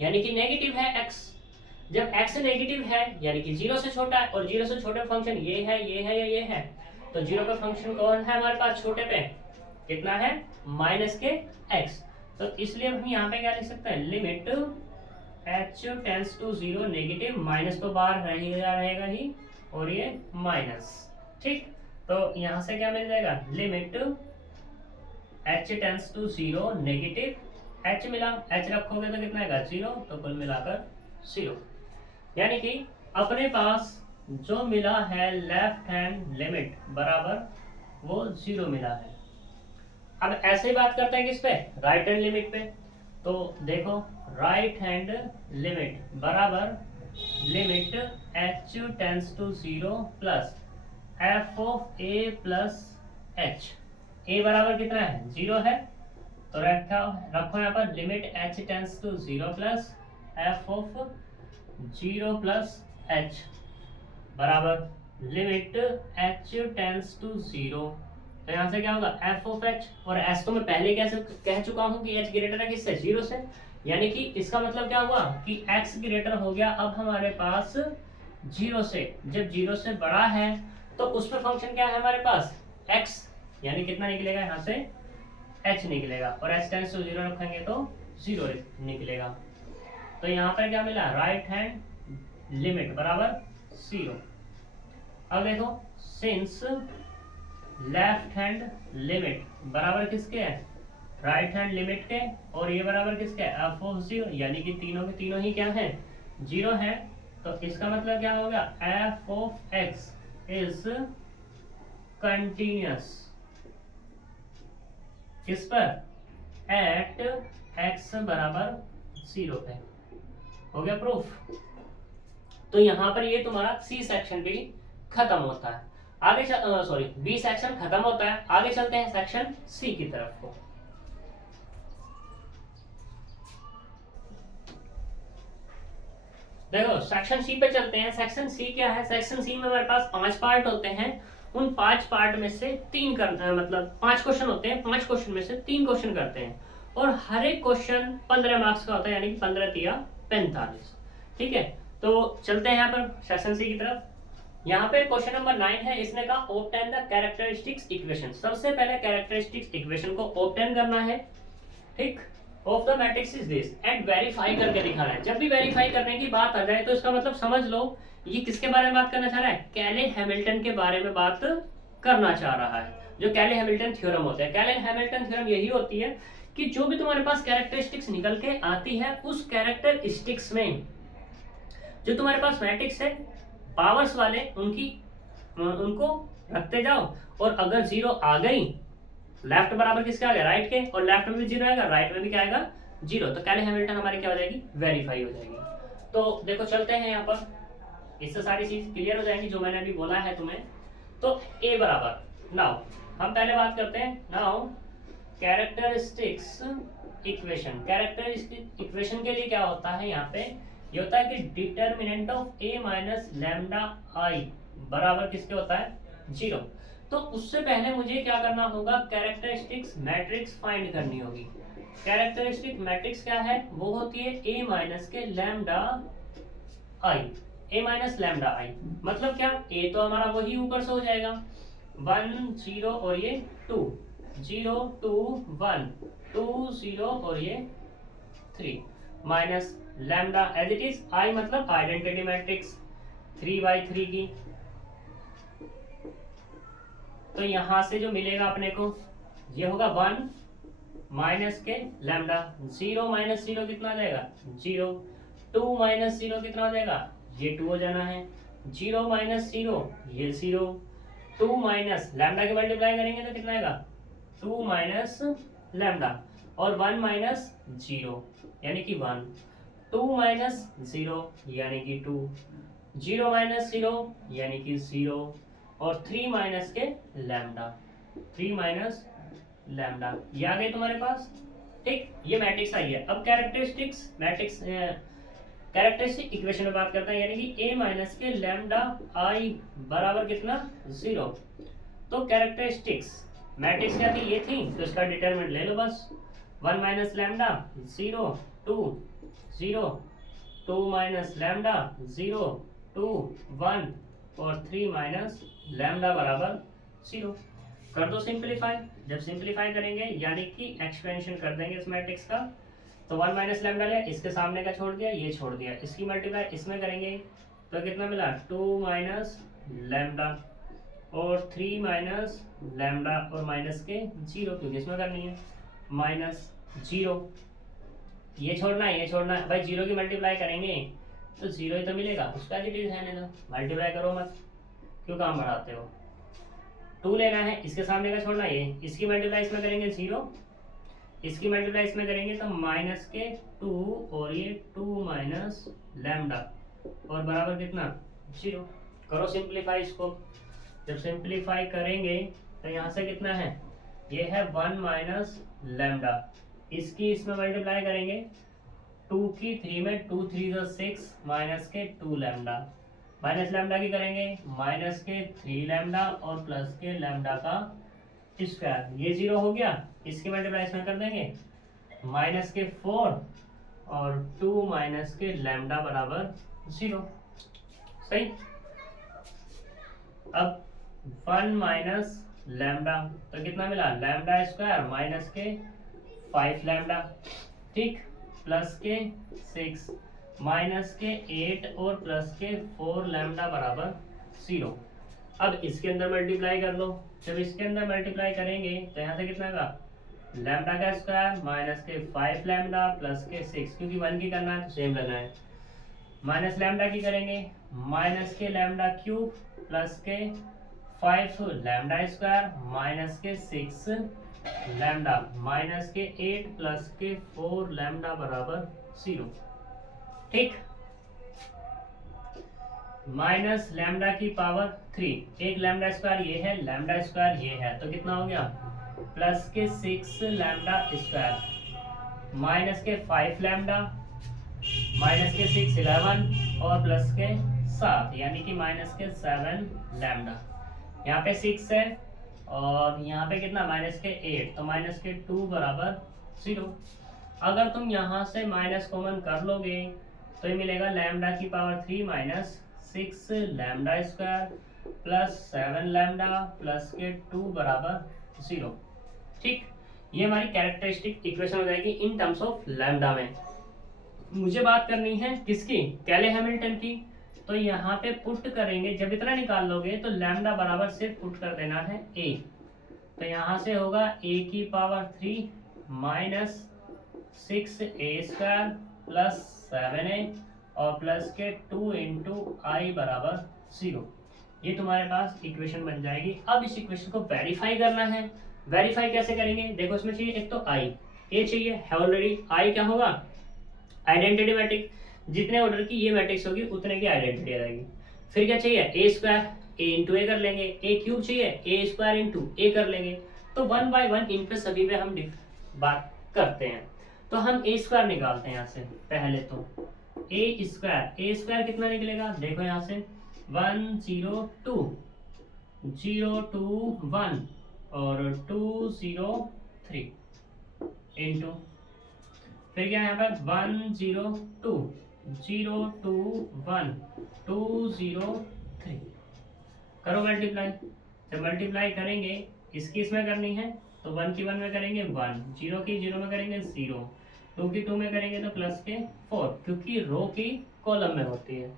यानी कि नेगेटिव है x। जब x नेगेटिव है यानी कि 0 से छोटा है, और 0 से छोटे फंक्शन ये है, ये है या ये है। तो 0 का फंक्शन कौन है हमारे पास छोटे पे? कितना है? माइनस के x। तो इसलिए हम यहाँ पे क्या लिख सकते हैं? Limit h tends to 0 negative, minus तो बाहर रहेगा ही, और ये माइनस। ठीक, तो यहाँ से क्या मिल जाएगा? Limit h tends to 0 negative, h मिला, h रखोगे तो कितना आएगा? 0। तो कुल मिलाकर 0, यानी कि अपने पास जो मिला है लेफ्ट हैंड लिमिट बराबर वो 0 मिला है। अब ऐसे ही बात करते हैं किस पे? राइट हैंड लिमिट पे। तो देखो, राइट हैंड लिमिट बराबर limit h tends to 0 plus f of a plus h। a बराबर कितना है? 0 है, तो रखो यहाँ पर limit h tends to 0 plus f of 0 plus h बराबर लिमिट h टेंड्स टू 0। तो यहाँ से क्या होगा? f ऑफ h, और s तो मैं पहले कैसे कह चुका हूँ कि h ग्रेटर है किससे? 0 से। यानी कि इसका मतलब क्या हुआ कि x ग्रेटर हो गया अब हमारे पास 0 से। जब 0 से बड़ा है तो उसमें फंक्शन क्या है हमारे पास? x, यानी कितना निकलेगा यहाँ से? h निकलेगा, और h टेंड्स टू 0 रखेंगे तो 0 निकलेगा। तो यहाँ पर क्या मिला? राइट हैंड लिमिट बराबर 0। अब देखो, सिंस लेफ्ट हैंड लिमिट बराबर किसके है? राइट हैंड लिमिट के, और ये बराबर किसके है? f ऑफ 0, यानी कि तीनों के तीनों ही क्या है? 0 है। तो इसका मतलब क्या होगा? f of x is continuous किस पर? एट x बराबर 0 पे। हो गया प्रूफ। तो यहां पर ये तुम्हारा सी सेक्शन भी खत्म होता है। आगे सॉरी, बी सेक्शन खत्म होता है। आगे चलते हैं सेक्शन सी की तरफ को। देखो, सेक्शन सी पे चलते हैं। सेक्शन सी क्या है? सेक्शन सी में हमारे पास 5 पार्ट होते हैं। उन 5 पार्ट में से 3 मतलब 5 क्वेश्चन होते हैं। 5 क्वेश्चन में से 3 क्वेश्चन करते हैं, और हर एक क्वेश्चन 15 मार्क्स का होता है, यानी कि 15 तिया 45। ठीक है, तो चलते हैं यहाँ पर सेक्शन सी की तरफ। यहाँ पे क्वेश्चन नंबर 9 है। इसने कहा ऑब्टेन द कैरेक्टरिस्टिक्स इक्वेशन। सबसे पहले कैरेक्टरिस्टिक्स इक्वेशन को ऑब्टेन करना है, ठीक, of the matrix is this, and verify करके दिखाना है। जब भी वेरीफाई करने की बात आ जाए तो इसका मतलब समझ लो ये किसके बारे में बात करना चाह रहा है? कैले हैमिल्टन के बारे में बात करना चाह रहा है, जो कैले हैमिल्टन थ्योरम होता है। कैले हैमिल्टन थ्योरम यही होती है कि जो भी तुम्हारे पास कैरेक्टरिस्टिक्स निकल के आती है उस कैरेक्टरिस्टिक्स में जो तुम्हारे पास मैट्रिक्स है पावर्स वाले उनको रखते जाओ, और अगर जीरो आ गई, लेफ्ट बराबर किसके आ गया, राइट के, और लेफ्ट में भी जीरो आएगा, राइट में भी क्या आएगा, जीरो, तो कैले हैमिल्टन हमारी क्या हो जाएगी, वेरीफाई हो जाएगी। तो देखो चलते हैं यहाँ पर, इससे सारी चीज क्लियर हो जाएगी जो मैंने अभी बोला है तुम्हें। तो ए बराबर, नाउ हम पहले बात करते हैं, now characteristics equation. Characteristic equation के लिए क्या होता है, यहाँ पे ये होता है कि determinant of A minus lambda I बराबर किसके होता है, जीरो। तो उससे पहले मुझे क्या करना होगा, कैरेक्टरिस्टिक्स मैट्रिक्स फाइंड करनी होगी। कैरेक्टरिस्टिक मैट्रिक्स क्या है, वो होती है ए माइनस के लैम्डा आई, ए माइनस लैम्डा आई मतलब क्या, ए तो हमारा वही ऊपर से हो जाएगा 1 0 और ये 2 0 2 1 2 0 और ये 3 minus lambda as it is I मतलब आइडेंटिटी मैट्रिक्स 3/3 की। तो यहां से जो मिलेगा अपने को ये होगा 1 माइनस के लैम्डा, 0 माइनस 0 कितना आ जाएगा 0, 2 माइनस 0 कितना हो जाएगा, ये 2 हो जाना है, 0 माइनस 0 ये 0, 2 माइनस लैम्डा के मल्टीप्लाई करेंगे तो कितना आएगा 2 माइनस लैम्डा, और 1 माइनस 0 यानी कि 1, 2 माइनस 0 यानी कि 2, 0 माइनस 0 यानी कि 0, और 3 माइनस के लैम्डा, 3 माइनस लैम्डा, ये आ गए तुम्हारे पास। ठीक, ये मैट्रिक्स आई है। अब कैरेक्टरिस्टिक्स मैट्रिक्स कैरेक्टरिस्टिक इक्वेशन में बात करते हैं, यानी कि a माइनस के लैम्डा आई बराबर कितना 0। तो कैरेक्टरिस्टिक्स मैट्रिक्स क्या थी, ये थी, तो इसका डिटरमिनेंट ले लो बस, 1 माइनस लैम्डा 0 2 0, 2 माइनस लैम्डा 0 2 1, और 3 माइनस लैम्डा बराबर 0। कर दो सिंप्लीफाई, जब सिंप्लीफाई करेंगे यानी कि एक्सपेंशन कर देंगे इस मैट्रिक्स का, तो 1 माइनस लैम्डा लिया, इसके सामने का छोड़ दिया, ये छोड़ दिया, इसकी मल्टीप्लाई इसमें करेंगे तो कितना मिला 2 माइनस लैम्डा और 3 माइनस लैम्डा और माइनस के 0 क्योंकि इसमें करनी है माइनस 0, ये छोड़ना है, ये छोड़ना है भाई, 0 की मल्टीप्लाई करेंगे तो 0 ही तो मिलेगा, उसका डिटेल्स है ना, मल्टीप्लाई करो मत, क्यों काम बढ़ाते हो। 2 लेना है, इसके सामने का छोड़ना, ये इसकी मल्टीप्लाई इसमें करेंगे 0, इसकी मल्टीप्लाई इसमें करेंगे तो माइनस के 2 और ये 2 माइनस लैम्डा और बराबर कितना 0। करो सिंप्लीफाई इसको, जब सिंप्लीफाई करेंगे तो यहाँ से कितना है, ये है 1 माइनस लैम्डा, इसकी इसमें मल्टीप्लाई करेंगे 2 की 3 में, 2 3 6 माइनस के 2 लैम्डा, माइनस लैम्डा की करेंगे माइनस के 3 लैम्डा और प्लस के लैम्डा का स्क्वायर, ये 0 हो गया, इसकी मल्टीप्लाई इसमें कर देंगे माइनस के 4 और 2 माइनस के लैम्डा बराबर 0। सही, अब 1 माइनस लैम्डा तो कितना मिला, लैम्डा स्क्वायर माइनस के 5 लैम्डा, ठीक, प्लस के 6 माइनस के 8 और प्लस के 4 लैम्डा बराबर 0। अब इसके अंदर मल्टीप्लाई कर लो, जब इसके अंदर मल्टीप्लाई करेंगे तो यहाँ से कितना का लैम्डा का स्क्वायर माइनस के 5 लैम्डा प्लस के 6, क्योंकि 1 की करना है सेम लेना है, माइनस लैम्डा की करेंगे माइनस के लैम्डा क्यूब प्लस के 5 लैम्डा स्क्वायर माइनस के 6 लैम्डा माइनस के 8 प्लस के 4 लैम्डा बराबर 0। ठीक, माइनस लैम्डा की पावर 3, एक लैम्डा स्क्वायर ये है, लैम्डा स्क्वायर ये है, तो कितना हो गया प्लस के 6 लैम्डा स्क्वायर माइनस के 5 लैम्डा माइनस के 6 11 और प्लस के 7 यानी कि माइनस के 7 लैम्डा, यहाँ पे 6 है और यहाँ पे कितना माइनस के 8, तो माइनस के 2 बराबर 0। अगर तुम यहाँ से माइनस कॉमन कर लोगे तो ये मिलेगा लैम्डा की power 3 minus 6 lambda square plus 7 lambda plus के 2 बराबर 0। ठीक, ये हमारी कैरेक्टरिस्टिक इक्वेशन हो जाएगी इन टर्म्स ऑफ लैम्डा में। मुझे बात करनी है किसकी, कैले हैमिल्टन की, तो यहाँ पे पुट करेंगे, जब इतना निकाल लोगे तो लैम्डा बराबर सिर्फ पुट कर देना है a, तो यहाँ से होगा a की पावर 3 -6a² प्लस 7a और प्लस के 2 इंटू आई बराबर 0। ये तुम्हारे पास इक्वेशन बन जाएगी। अब इस इक्वेशन को वेरीफाई करना है। वेरीफाई कैसे करेंगे? देखो इसमें चाहिए एक तो आई, ए चाहिए है ऑलरेडी। आई क्या होगा? Identity matrix. जितने ऑर्डर की ये मैट्रिक्स होगी उतने की आइडेंटिटी आ जाएगी। फिर क्या चाहिए? ए स्क्वायर, ए इंटू ए कर लेंगे। ए क्यूब चाहिए, ए स्क्वायर इंटू ए कर लेंगे। तो 1 बाय 1 इन पे सभी पे हम बात करते हैं। तो हम ए स्क्वायर निकालते हैं यहाँ से पहले। तो ए स्क्वायर कितना निकलेगा? देखो यहाँ से 1 0 2 0 2 1 और 2 0 3 इंटू फिर क्या यहाँ पर 1 0 2 0 2 1 2 0 3 करो मल्टीप्लाई। जब मल्टीप्लाई करेंगे इसकी इसमें करनी है तो 1 की 1 में करेंगे 1, 0 की 0 में करेंगे 0, 2 की 2 में करेंगे तो प्लस के 4, क्योंकि रो की कॉलम में होती है।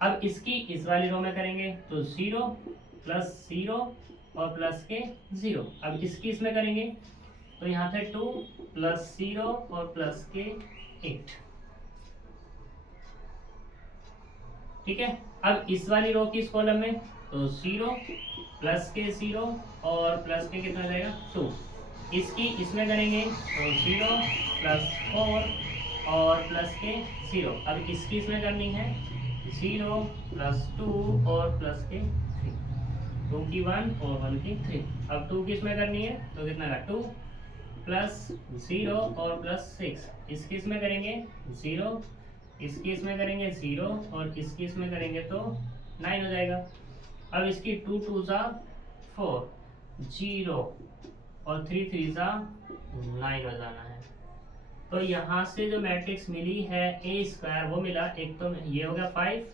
अब इसकी इस वाली रो में करेंगे तो 0 प्लस 0 और प्लस के 0। अब इसकी इसमें करेंगे तो यहाँ पे 2 प्लस 0 और प्लस के 8। ठीक है। अब इस वाली रो की इस कॉलम में तो 0 प्लस के 0 और प्लस के कितना जाएगा 2। इसकी इसमें करेंगे तो 0 प्लस 4 और प्लस के 0। अब इसकी इसमें करनी है 0 प्लस 2 और प्लस के 3, 2 की 1 और 1 की 3। अब 2 की इसमें करनी है तो कितना का 2 प्लस 0 और प्लस 6। इसकी इसमें करेंगे 0, इसकी इसमें करेंगे 0 और इसकी इसमें करेंगे तो 9 हो जाएगा। अब इसकी 2 2 सा 4, 0 और 3 3 सा 9 हो जाना है। तो यहाँ से जो मैट्रिक्स मिली है ए स्क्वायर वो मिला। एक तो ये हो गया 5,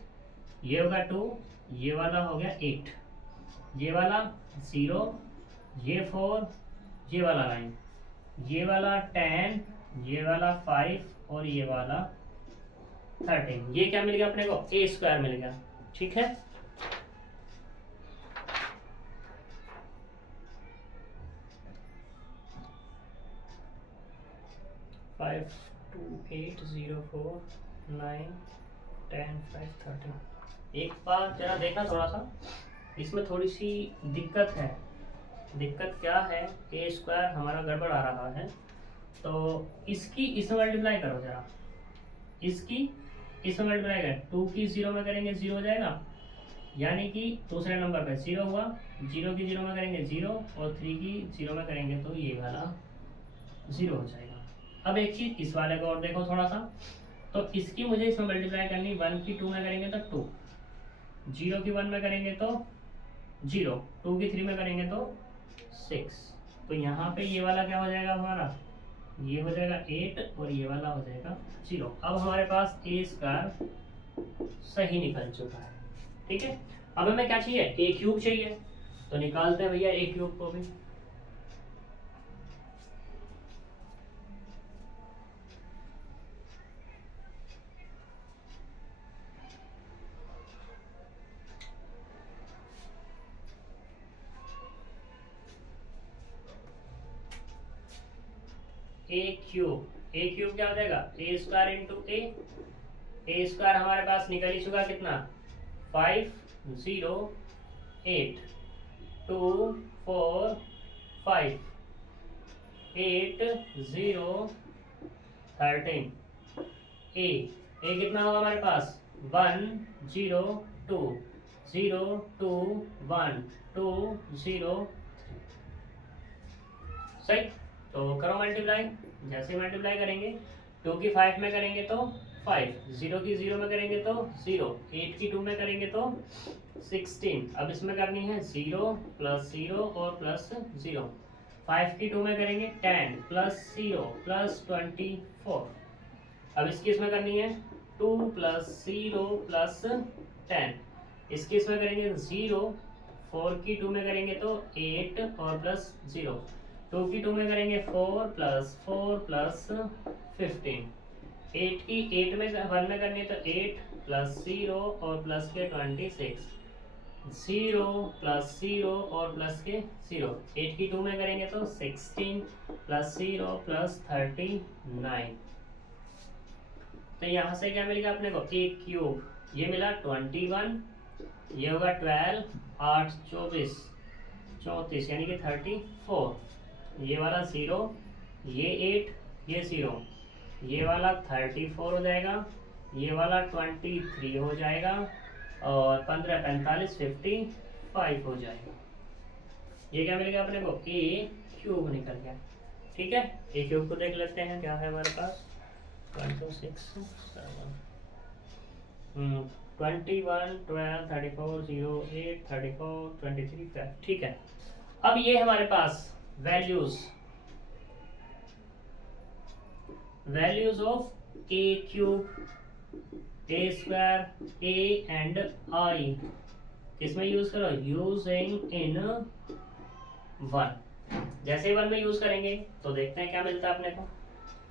ये होगा 2, ये वाला हो गया 8, ये वाला 0, ये 4, ये वाला 9, ये वाला 10, ये वाला 5 और ये वाला 13। ये क्या मिल गया अपने को? ए स्क्वायर मिल गया। ठीक है। फाइव 2 8 0 4 9 10 5 13। एक बार जरा देखना थोड़ा सा, इसमें थोड़ी सी दिक्कत है। दिक्कत क्या है? ए स्क्वायर हमारा गड़बड़ आ रहा है। तो इसकी इसमें मल्टीप्लाई करो जरा, इसकी इसमें मल्टीप्लाई करें। 2 की 0 में करेंगे 0 हो जाएगा, यानी कि दूसरे नंबर पे 0 हुआ। 0 की 0 में करेंगे 0 और 3 की 0 में करेंगे तो ये वाला 0 हो जाएगा। अब एक चीज़ इस वाले को और देखो थोड़ा सा। तो इसकी मुझे इसमें मल्टीप्लाई करनी, 1 की 2 में करेंगे तो 2, 0 की 1 में करेंगे तो 0, 2 की 3 में करेंगे तो 6। तो यहाँ पे ये वाला क्या हो जाएगा हमारा? ये हो जाएगा 8 और ये वाला हो जाएगा 0। अब हमारे पास ए स्क्वायर सही निकल चुका है। ठीक है। अब हमें क्या चाहिए? ए क्यूब चाहिए। तो निकालते हैं भैया ए क्यूब को भी। ए क्यूब क्या हो जाएगा? ए स्क्वायर इंटू ए स्क्वायर हमारे पास निकल ही चुका कितना? 5 0 8 2 4 5 8 0 13। ए कितना होगा हमारे पास? 1 0 2 0 2 1 2 0 सही। तो करो मल्टीप्लाई। जैसे मल्टीप्लाई करेंगे 2 की 5 में करेंगे तो 5, 0 की 0 में करेंगे तो 0, 8 की 2 में करेंगे तो 16। अब इसमें करनी है 0 प्लस 0 और प्लस 0। 5 की 2 में करेंगे 10 प्लस 0 प्लस 24। अब इसकी इसमें करनी है 2 प्लस 0 प्लस 10। इसकी इसमें करेंगे 0, 4 की 2 में करेंगे तो 8 और प्लस 0, 2 की 2 में करेंगे 4 प्लस 15। 8 की 8 में 1 में करनी है तो 8 प्लस 0 और प्लस के 26। 0 प्लस 0 और प्लस के 0, 8 की 2 में करेंगे तो 16 प्लस 0 प्लस 39। तो यहाँ से क्या मिलेगा अपने को, ए क्यूब, ये मिला 21, ये होगा 12, 8 24 34 यानी कि 34, ये वाला 0, ये 8, ये 0, ये वाला 34 हो जाएगा, ये वाला 23 हो जाएगा, और 15 45 55 हो जाएगा। ये क्या मिलेगा अपने को, ए क्यूब निकल गया। ठीक है, ए क्यूब को देख लेते हैं क्या है हमारे पास। 1 2 6 7 21 12 34 0 8 34 23 5। ठीक है, अब ये हमारे पास values of A cube, A square, A and I किसमें यूज करो, यूजिंग इन 1। जैसे 1 में यूज करेंगे तो देखते हैं क्या मिलता है अपने को।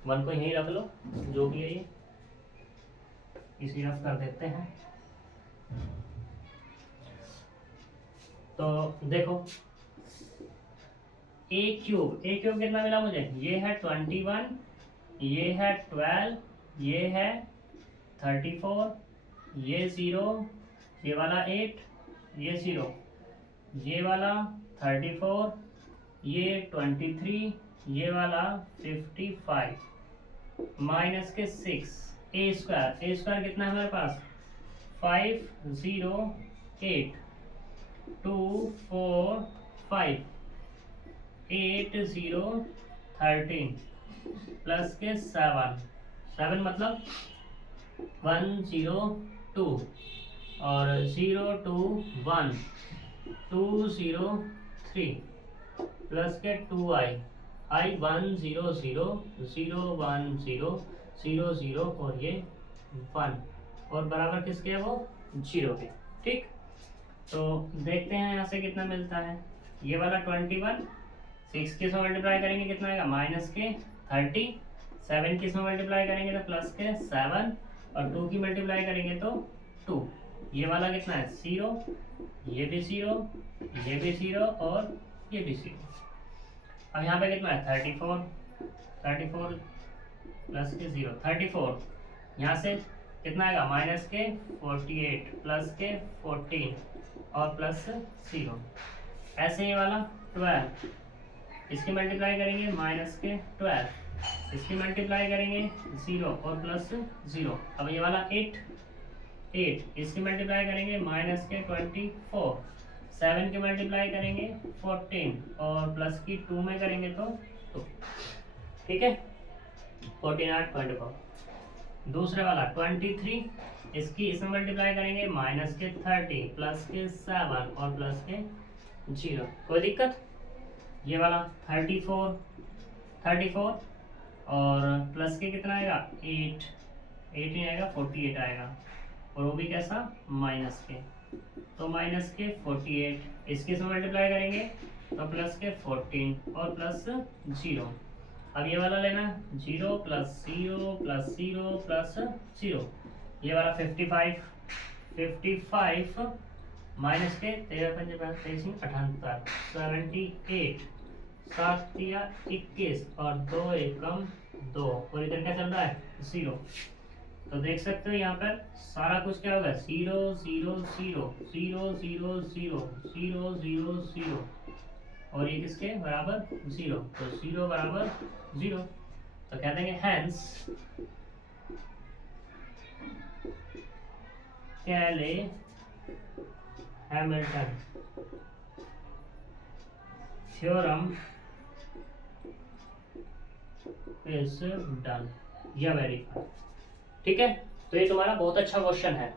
1 को यहीं रख लो, जो भी है ये इसी रफ कर देते हैं। तो देखो ए क्यूब कितना मिला मुझे, ये है 21, ये है 12, ये है 34, ये 0, ये वाला 8, ये 0, ये वाला 34, ये 23, ये वाला 55 माइनस के 6। ए स्क्वायर कितना है हमारे पास, 5 0 8 2 4 5 8 0 13 प्लस के 7 मतलब 1 0 2 और 0 2 1 2 0 3 प्लस के 2 आई 1 0 0 0 1 0 0 0 और ये 1 और बराबर किसके है वो 0 के। ठीक, तो देखते हैं यहाँ से कितना मिलता है। ये वाला 21 6 किस में मल्टीप्लाई करेंगे कितना आएगा, माइनस के 30, 7 किस में मल्टीप्लाई करेंगे तो प्लस के 7, और 2 की मल्टीप्लाई करेंगे तो 2। ये वाला कितना है 0, ये भी 0, ये भी 0 और ये भी 0। अब यहाँ पे कितना है 34 प्लस के 0 34, यहाँ से कितना आएगा माइनस के 48 प्लस के 14 और प्लस 0। ऐसे ये वाला 12, इसकी मल्टीप्लाई करेंगे माइनस के 12, इसकी मल्टीप्लाई करेंगे 0 और प्लस 0। अब ये वाला 8 इसकी मल्टीप्लाई करेंगे माइनस के 24, 7 की मल्टीप्लाई करेंगे 14 और प्लस की 2 में करेंगे तो 2। ठीक है, 14 8 24। दूसरे वाला 23, इसमें मल्टीप्लाई करेंगे माइनस के 30 प्लस के 7 और प्लस के 0। कोई दिक्कत। ये वाला 34 और प्लस के कितना आएगा 8 ही आएगा 48 आएगा, और वो भी कैसा माइनस के, तो माइनस के 48 इसके से मल्टीप्लाई करेंगे तो प्लस के 14 और प्लस 0। अब ये वाला लेना 0 प्लस 0 प्लस 0 प्लस 0। ये वाला 55 माइनस के 13 5 23 78 78 7 या 21 और 2 एकम 2, और इधर क्या चल रहा है 0। तो देख सकते हो यहाँ पर सारा कुछ क्या होगा 0 0 0 0 0 0 0 0 0 और ये किसके बराबर 0, तो 0 बराबर 0। तो क्या देंगे हैंस कैले हैमिल्टन थ्योरम इज डन या वेरीफाई। ठीक है, तो ये तुम्हारा बहुत अच्छा क्वेश्चन है।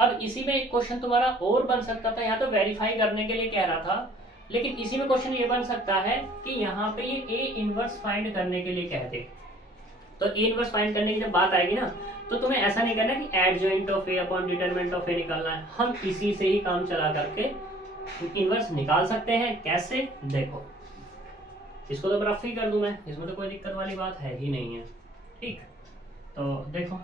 अब इसी में एक क्वेश्चन तुम्हारा और बन सकता था, यहाँ तो वेरीफाई करने के लिए कह रहा था, लेकिन इसी में क्वेश्चन ये बन सकता है कि यहाँ पे ये ए इनवर्स फाइंड करने के लिए कहते। तो ए इनवर्स फाइंड करने की जब बात आएगी ना, तो तुम्हें ऐसा नहीं करना कि adjoint of A upon determinant of A निकालना है। हम इसी से ही काम चला करके इनवर्स निकाल सकते हैं। कैसे, देखो इसको तो रफ ही कर दूं मैं, इसमें तो कोई दिक्कत वाली बात है ही नहीं है। ठीक, तो देखो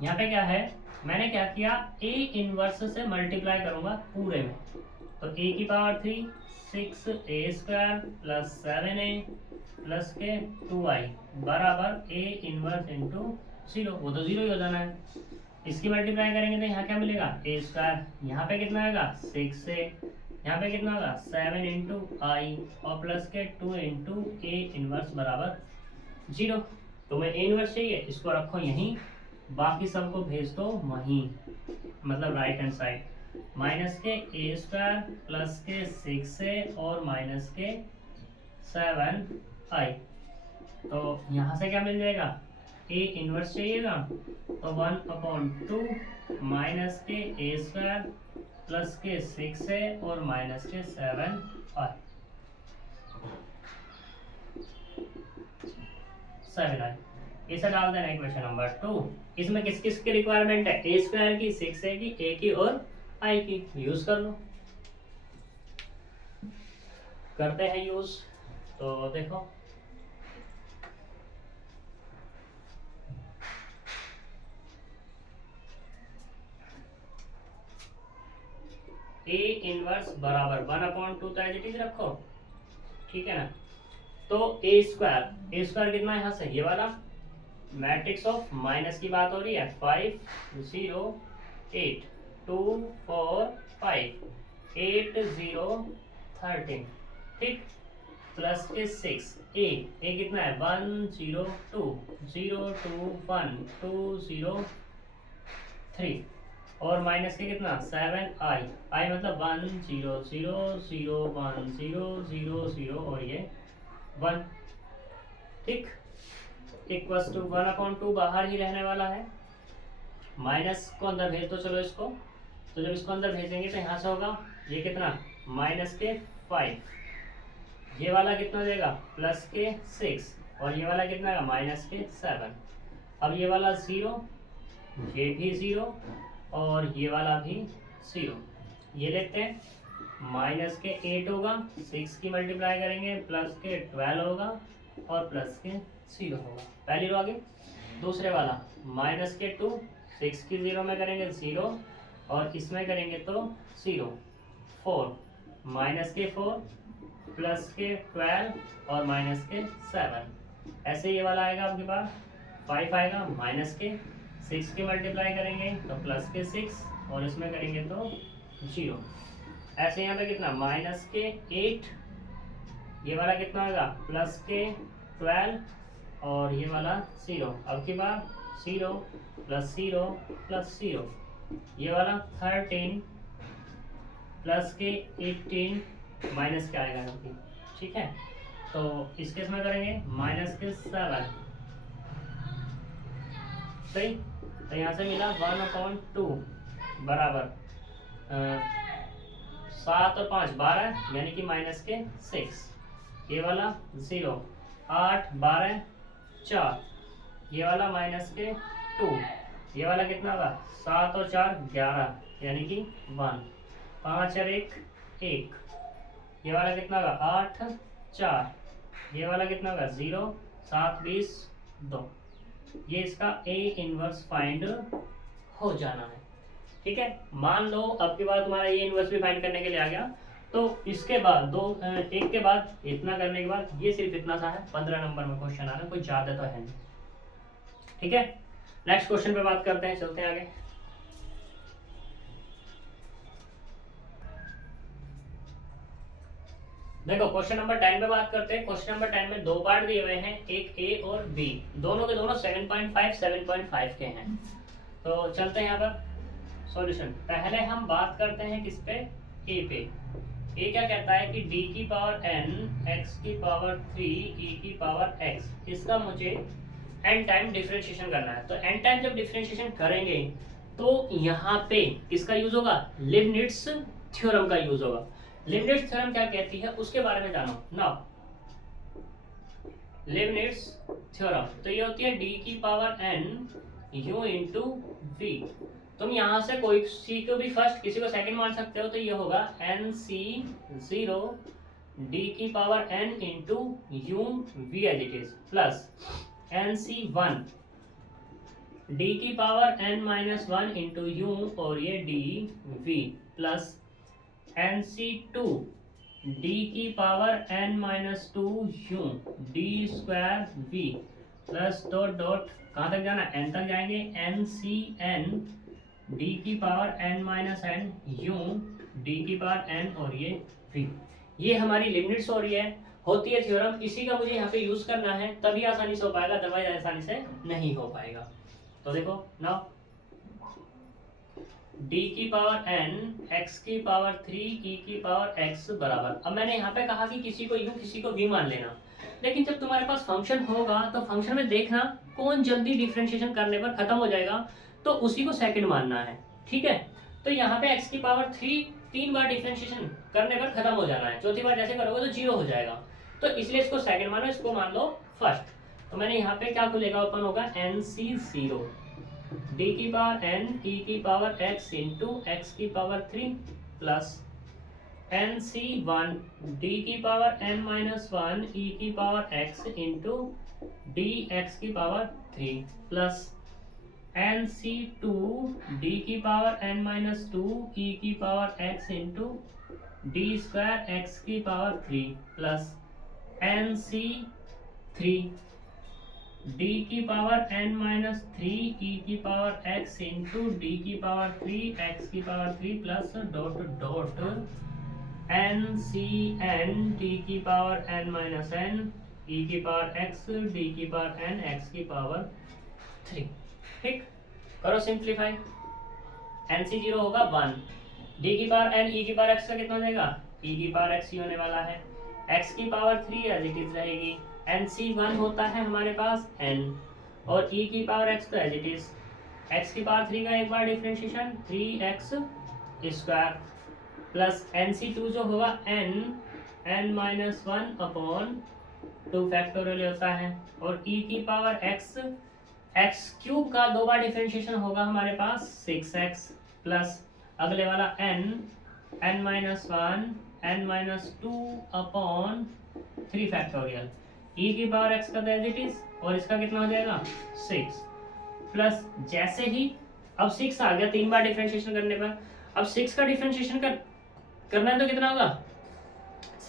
यहाँ पे क्या है, मैंने क्या किया, ए इनवर्स से मल्टीप्लाई करूंगा पूरे में, तो ए की power 3 6a² plus 7a plus के 2i बराबर ए इनवर्स इंटू 0, वो तो 0 ही हो जाना है। इसकी मल्टीप्लाई करेंगे तो यहाँ क्या मिलेगा, a², यहाँ पे कितना आएगा 6a, यहाँ पे कितना होगा 7 इंटू आई और प्लस के 2 इंटू ए इनवर्स बराबर 0। तुम्हें ए इनवर्स चाहिए, इसको रखो यहीं, बाकी सबको भेज दो वहीं, मतलब राइट हैंड साइड, माइनस के a² प्लस के 6a और माइनस के 7i। तो यहाँ से क्या मिल जाएगा, ए इनवर्स चाहिएगा तो 1/2 माइनस के a² प्लस के 6a और माइनस के 7i। इसे डाल देना इक्वेशन नंबर 2। इसमें किस किस की रिक्वायरमेंट है, a² की, 6a की, a की और i की, यूज कर लो। करते हैं यूज, तो देखो ए इनवर्स बराबर 1/2 तो एज इट इज रखो, ठीक है ना। तो a² कितना है यहाँ से, ये वाला मैट्रिक्स ऑफ माइनस की बात हो रही है, 5 0 8 2 4 5 8 0 13, ठीक, प्लस के 6 ए कितना है 1 0 2 0 2 1 2 0 3 और माइनस के कितना 7i मतलब 1 0 0 0 1 0 0 0 और ये 1, ठीक, इक्वल्स टू 1/2 बाहर ही रहने वाला है, माइनस को अंदर भेज दो चलो इसको। तो जब इसको अंदर भेजेंगे तो यहाँ से होगा ये कितना माइनस के 5, ये वाला कितना देगा प्लस के 6 और ये वाला कितना है माइनस के 7। अब ये वाला 0, ये भी 0 और ये वाला भी 0, ये लेते हैं, माइनस के 8 होगा, 6 की मल्टीप्लाई करेंगे, प्लस के 12 होगा और प्लस के 0 होगा, पहली रो आगे। दूसरे वाला माइनस के 2, 6 की 0 में करेंगे 0 और इसमें करेंगे तो 0, 4 माइनस के 4 प्लस के 12 और माइनस के 7। ऐसे ये वाला आएगा आपके पास 5 आएगा, माइनस के 6 की मल्टीप्लाई करेंगे तो प्लस के 6 और इसमें करेंगे तो 0। ऐसे यहाँ पे कितना माइनस के 8, ये वाला कितना होगा प्लस के 12 और ये वाला 0। अब की बार 0 प्लस 0 प्लस 0, ये वाला 13 प्लस के 18 माइनस क्या आएगा आपकी, ठीक है। तो इस केस में करेंगे माइनस के 7, सही। तो यहाँ से मिला 1/2 बराबर 7 और 5 12 यानी कि माइनस के 6, ये वाला 0 8 12 4, ये वाला माइनस के 2, ये वाला कितना होगा 7 और 4 11 यानी कि 1, 5 और 1 1, ये वाला कितना होगा 8 4, ये वाला कितना होगा 0 7 20 2। ये इसका ए इनवर्स फाइंड हो जाना है, ठीक है। मान लो अब के बाद तुम्हारा ए इनवर्स भी फाइंड करने के लिए आ गया, तो इसके बाद एक के बाद इतना करने के बाद ये सिर्फ इतना सा है, 15 नंबर में क्वेश्चन आ रहा है, कोई ज्यादा तो है नहीं, ठीक है। नेक्स्ट क्वेश्चन पे बात करते हैं, चलते हैं आगे। देखो क्वेश्चन नंबर 10 पे बात करते हैं। क्वेश्चन नंबर 10 में दो पार्ट दिए हुए हैं, एक ए और बी, दोनों के दोनों 7.5 7.5 के हैं। तो चलते हैं यहाँ पर सॉल्यूशन। पहले हम बात करते हैं किस पे, ए पे। ए क्या कहता है कि d की पावर n x की पावर 3 e की पावर x, इसका मुझे n टाइम डिफरेंशिएशन करना है। तो n टाइम जब डिफरेंशिएशन करेंगे तो यहाँ पे किसका यूज होगा, लिबनिट्ज थ्योरम का यूज होगा। लिबनिट्ज थ्योरम क्या कहती है उसके बारे में जानो ना। लिबनिट्ज थ्योरम तो ये होती है d की power n u into v. तुम यहाँ से कोई सी को भी फर्स्ट किसी को सेकंड मान सकते हो, तो ये होगा एन सी 0 डी की power n into u v as it is plus n C 1 D की power n minus one into u और ये D v plus n C two D की power n minus two u D square v plus dot dot कहाँ तक जाना n तक जाएंगे n C n D की power n minus n u D की पावर n और ये v। ये हमारी लिमिट्स हो रही है, होती है थ्योरम, इसी का मुझे यहाँ पे यूज करना है, तभी आसानी से हो पाएगा, अदरवाइज आसानी से नहीं हो पाएगा। तो देखो नाउ d की पावर n x की पावर 3 e की पावर x बराबर, अब मैंने यहाँ पे कहा कि किसी को u किसी को v मान लेना, लेकिन जब तुम्हारे पास फंक्शन होगा तो फंक्शन में देखना कौन जल्दी डिफरेंशिएशन करने पर खत्म हो जाएगा, तो उसी को सेकंड मानना है, ठीक है। तो यहाँ पे x की पावर 3 बार डिफरेंशिएशन करने पर खत्म हो जाना है, चौथी बार जैसे करोगे तो 0 हो जाएगा, तो इसलिए इसको सेकंड मानो, इसको मान लो फर्स्ट। तो मैंने यहाँ पे क्या खुलेगा, ओपन होगा nc0 d की पावर n e की पावर x इंटू x की पावर 3 प्लस nc1 d की पावर n माइनस 1 e की पावर x इंटू dx की पावर 3 प्लस nc2 d की पावर n माइनस 2 e की power x into D square x की power 3 plus nc3 d की power n minus 3 e की power x into D की power 3 x की power 3 plus dot dot n c n d की power n minus n e की power x d की power n x की power 3। ठीक, करो सिंप्लीफाई, nc0 होगा 1, d की पावर n e की पावर x का कितना हो जाएगा, e की पावर x ही होने वाला है, x की पावर 3 एज इट इज रहेगी, nc1 होता है हमारे पास n और e की पावर x तो एज इट इज, x की पावर 3 का एक बार differentiation 3x square plus nc2 जो होगा n माइनस 1 अपॉन 2 फैक्टोरियल होता है, और e की पावर x क्यूब का 2 बार डिफरेंशिएशन होगा हमारे पास 6x प्लस अगले वाला n minus 1 n minus 2 upon 3 factorial, e की पावर x का एज इट इज, और इसका कितना हो जाएगा 6 प्लस जैसे ही अब 6 आ गया 3 बार डिफरेंशिएशन करने पर, अब 6 का डिफरेंशिएशन करना है तो कितना होगा,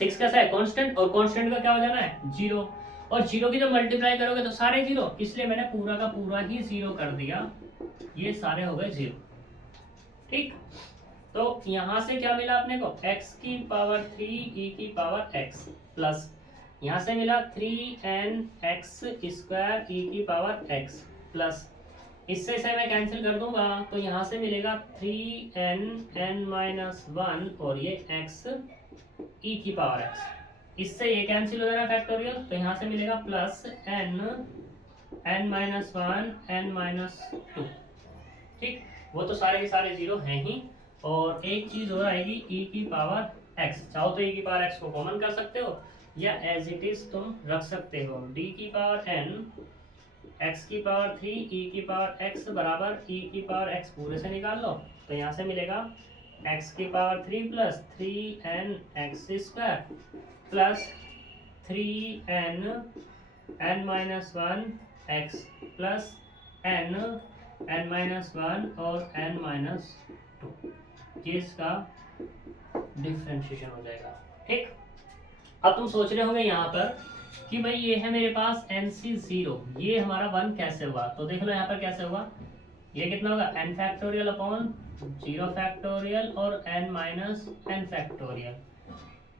6 कैसा है कांस्टेंट, और कांस्टेंट का क्या हो जाना है 0, और 0 की जब मल्टीप्लाई करोगे तो सारे 0, इसलिए मैंने पूरा का पूरा ही 0 कर दिया, ये सारे हो गए 0। ठीक, तो यहां से क्या मिला अपने को, x की पावर 3 e की पावर x प्लस यहाँ से मिला 3nx स्क्वायर e की पावर x प्लस, इससे से मैं कैंसिल कर दूंगा तो यहाँ से मिलेगा 3n माइनस 1 और ये x e की पावर x, इससे ये कैंसिल हो जाएगा फैक्टोरियल, तो यहाँ से मिलेगा plus n minus 1 n minus 2। ठीक, वो तो सारे के सारे 0 हैं ही, और एक चीज और आएगी e की पावर x, चाहो तो e की पावर x को कॉमन कर सकते हो या एज इट इज तुम रख सकते हो, d की पावर n x की पावर 3 e की पावर x बराबर e की पावर x पूरे से निकाल लो, तो यहाँ से मिलेगा x की power 3 plus 3n x square plus 3n n minus 1 x plus n minus 1 और n माइनस 2, ये इसका डिफरेंशिएशन हो जाएगा। ठीक, अब तुम सोच रहे होंगे यहाँ पर कि भाई ये है मेरे पास nc0, ये हमारा 1 कैसे हुआ, तो देख लो यहाँ पर कैसे हुआ, ये कितना होगा n फैक्टोरियल अपॉन 0 फैक्टोरियल और n माइनस n फैक्टोरियल,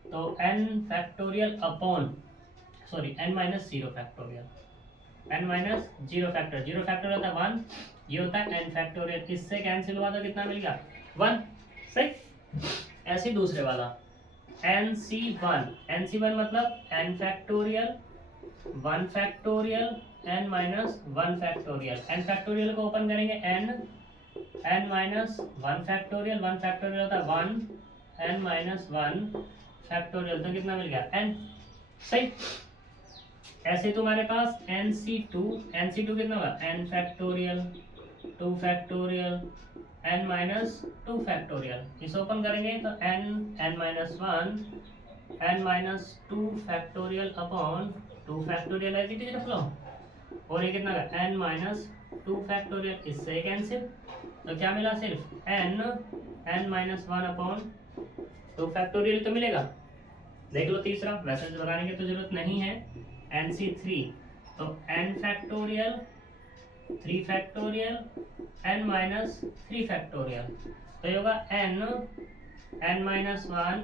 तो n factorial upon sorry n minus 0 factorial, n minus 0 factorial, 0 factorial होता है 1, ये होता है n फैक्टोरियल, इससे कैंसिल हुआ तो कितना मिल गया 1, सही। ऐसे दूसरे वाला nc1 मतलब n factorial 1 factorial n minus 1 factorial, n factorial को ओपन करेंगे n माइनस 1 फैक्टोरियल, 1 फैक्टोरियल होता है 1 n माइनस 1 फैक्टोरियल, तो कितना मिल गया n, सही। ऐसे तुम्हारे पास nc2 कितना होगा n factorial 2 factorial n minus 2 factorial, इसे ओपन करेंगे तो n minus 1 n minus 2 factorial upon 2 factorial as it is रख लो, और ये कितना का n माइनस 2 फैक्टोरियल, इससे कैंसिल, तो क्या मिला सिर्फ n माइनस 1 अपॉन 2 फैक्टोरियल तो मिलेगा। देख लो तीसरा, वैसे लगाने की तो जरूरत नहीं है, NC3 तो n factorial 3 factorial n minus 3 factorial, तो ये होगा n minus 1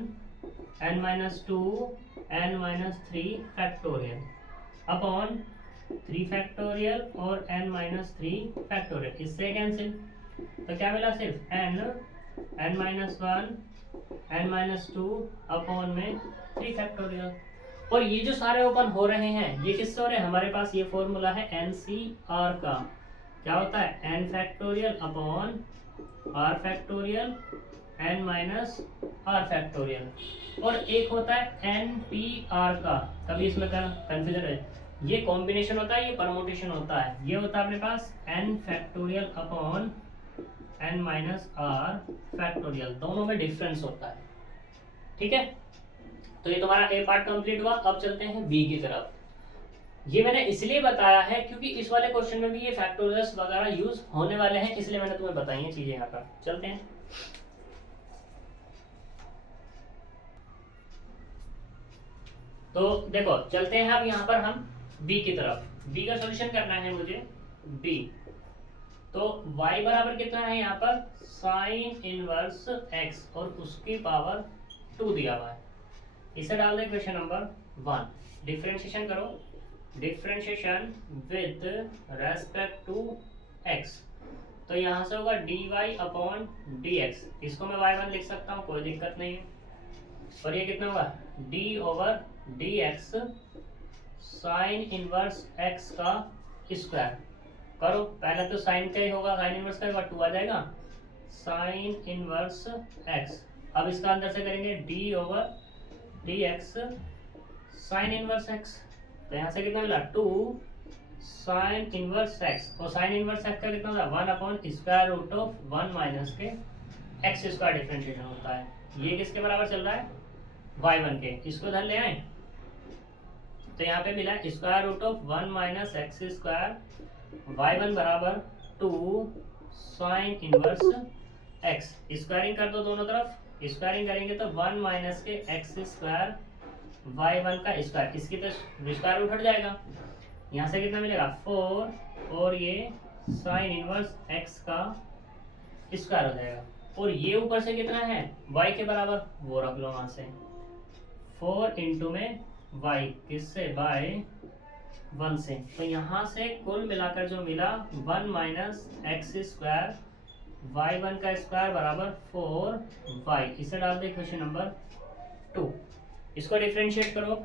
n minus 2 n minus 3 factorial upon 3 factorial और n माइनस 3 फैक्टोरियल, इससे कैंसिल, तो क्या मिला सिर्फ n minus 1 n minus 2 upon में 3 फैक्टोरियल। और ये जो सारे ओपन हो रहे हैं ये किससे हो रहे हैं, हमारे पास ये फॉर्मूला है NCR का, क्या होता है n factorial upon r factorial n minus r factorial, और एक होता है NPR का, कभी इसमें कंफ्यूजन है, ये कॉम्बिनेशन होता है, ये परमुटेशन होता है, ये होता है अपने पास n factorial upon n minus r factorial, दोनों में डिफरेंस होता है। ठीक है, तो ये तुम्हारा ए पार्ट कंप्लीट हुआ। अब चलते हैं बी की तरफ। ये मैंने इसलिए बताया है क्योंकि इस वाले क्वेश्चन में भी ये फैक्टोरियल्स वगैरह यूज होने वाले हैं, इसलिए मैंने तुम्हें बताई हैं चीजें यहाँ पर। चलते हैं, तो देखो चलते हैं अब यहाँ पर हम बी की तरफ। बी का सॉल्यूशन करना है मुझे, बी, तो y बराबर कितना है यहाँ पर साइन इनवर्स x और उसकी पावर 2 दिया हुआ है, इसे डाल दे क्वेश्चन नंबर 1। डिफरेंशिएशन करो, differentiation with respect to x, तो यहाँ से होगा dy अपॉन dx, इसको मैं y1 लिख सकता हूँ, कोई दिक्कत नहीं है, और ये कितना होगा d over dx sine inverse x का स्क्वायर। करो, पहले तो साइन का ही होगा, साइन इनवर्स का होगा 2 आ जाएगा, साइन इनवर्स x, अब इसका अंदर से करेंगे d over dx sine inverse x, तो यहाँ से कितना मिला 2 साइन इनवर्स x, और साइन इनवर्स x का कितना होता है 1 upon square root of 1 minus के x स्क्वायर डिफरेंशिएशन होता है। ये किसके बराबर चल रहा है y1 के, इसको इधर ले आए, तो यहाँ पे मिला square root of 1 minus x square, y1 बराबर 2 साइन इनवर्स x, स्क्वायरिंग कर दो दोनों तरफ, स्क्वायरिंग करेंगे तो 1 माइनस के एक्स स्क्वायर y1 का स्क्वायर, इसकी तो स्क्वायर रूट हट जाएगा, यहाँ से कितना मिलेगा 4, और ये साइन इनवर्स x का स्क्वायर हो जाएगा, और ये ऊपर से कितना है y के बराबर, वो रख लो वहां से 4 इंटू में y, किससे बाय 1 से, तो यहाँ से कुल मिलाकर जो मिला 1 माइनस एक्स स्क्वायर y1 का स्क्वायर बराबर 4y, इसे डाल दे क्वेश्चन नंबर 2। इसको डिफरेंशिएट करो,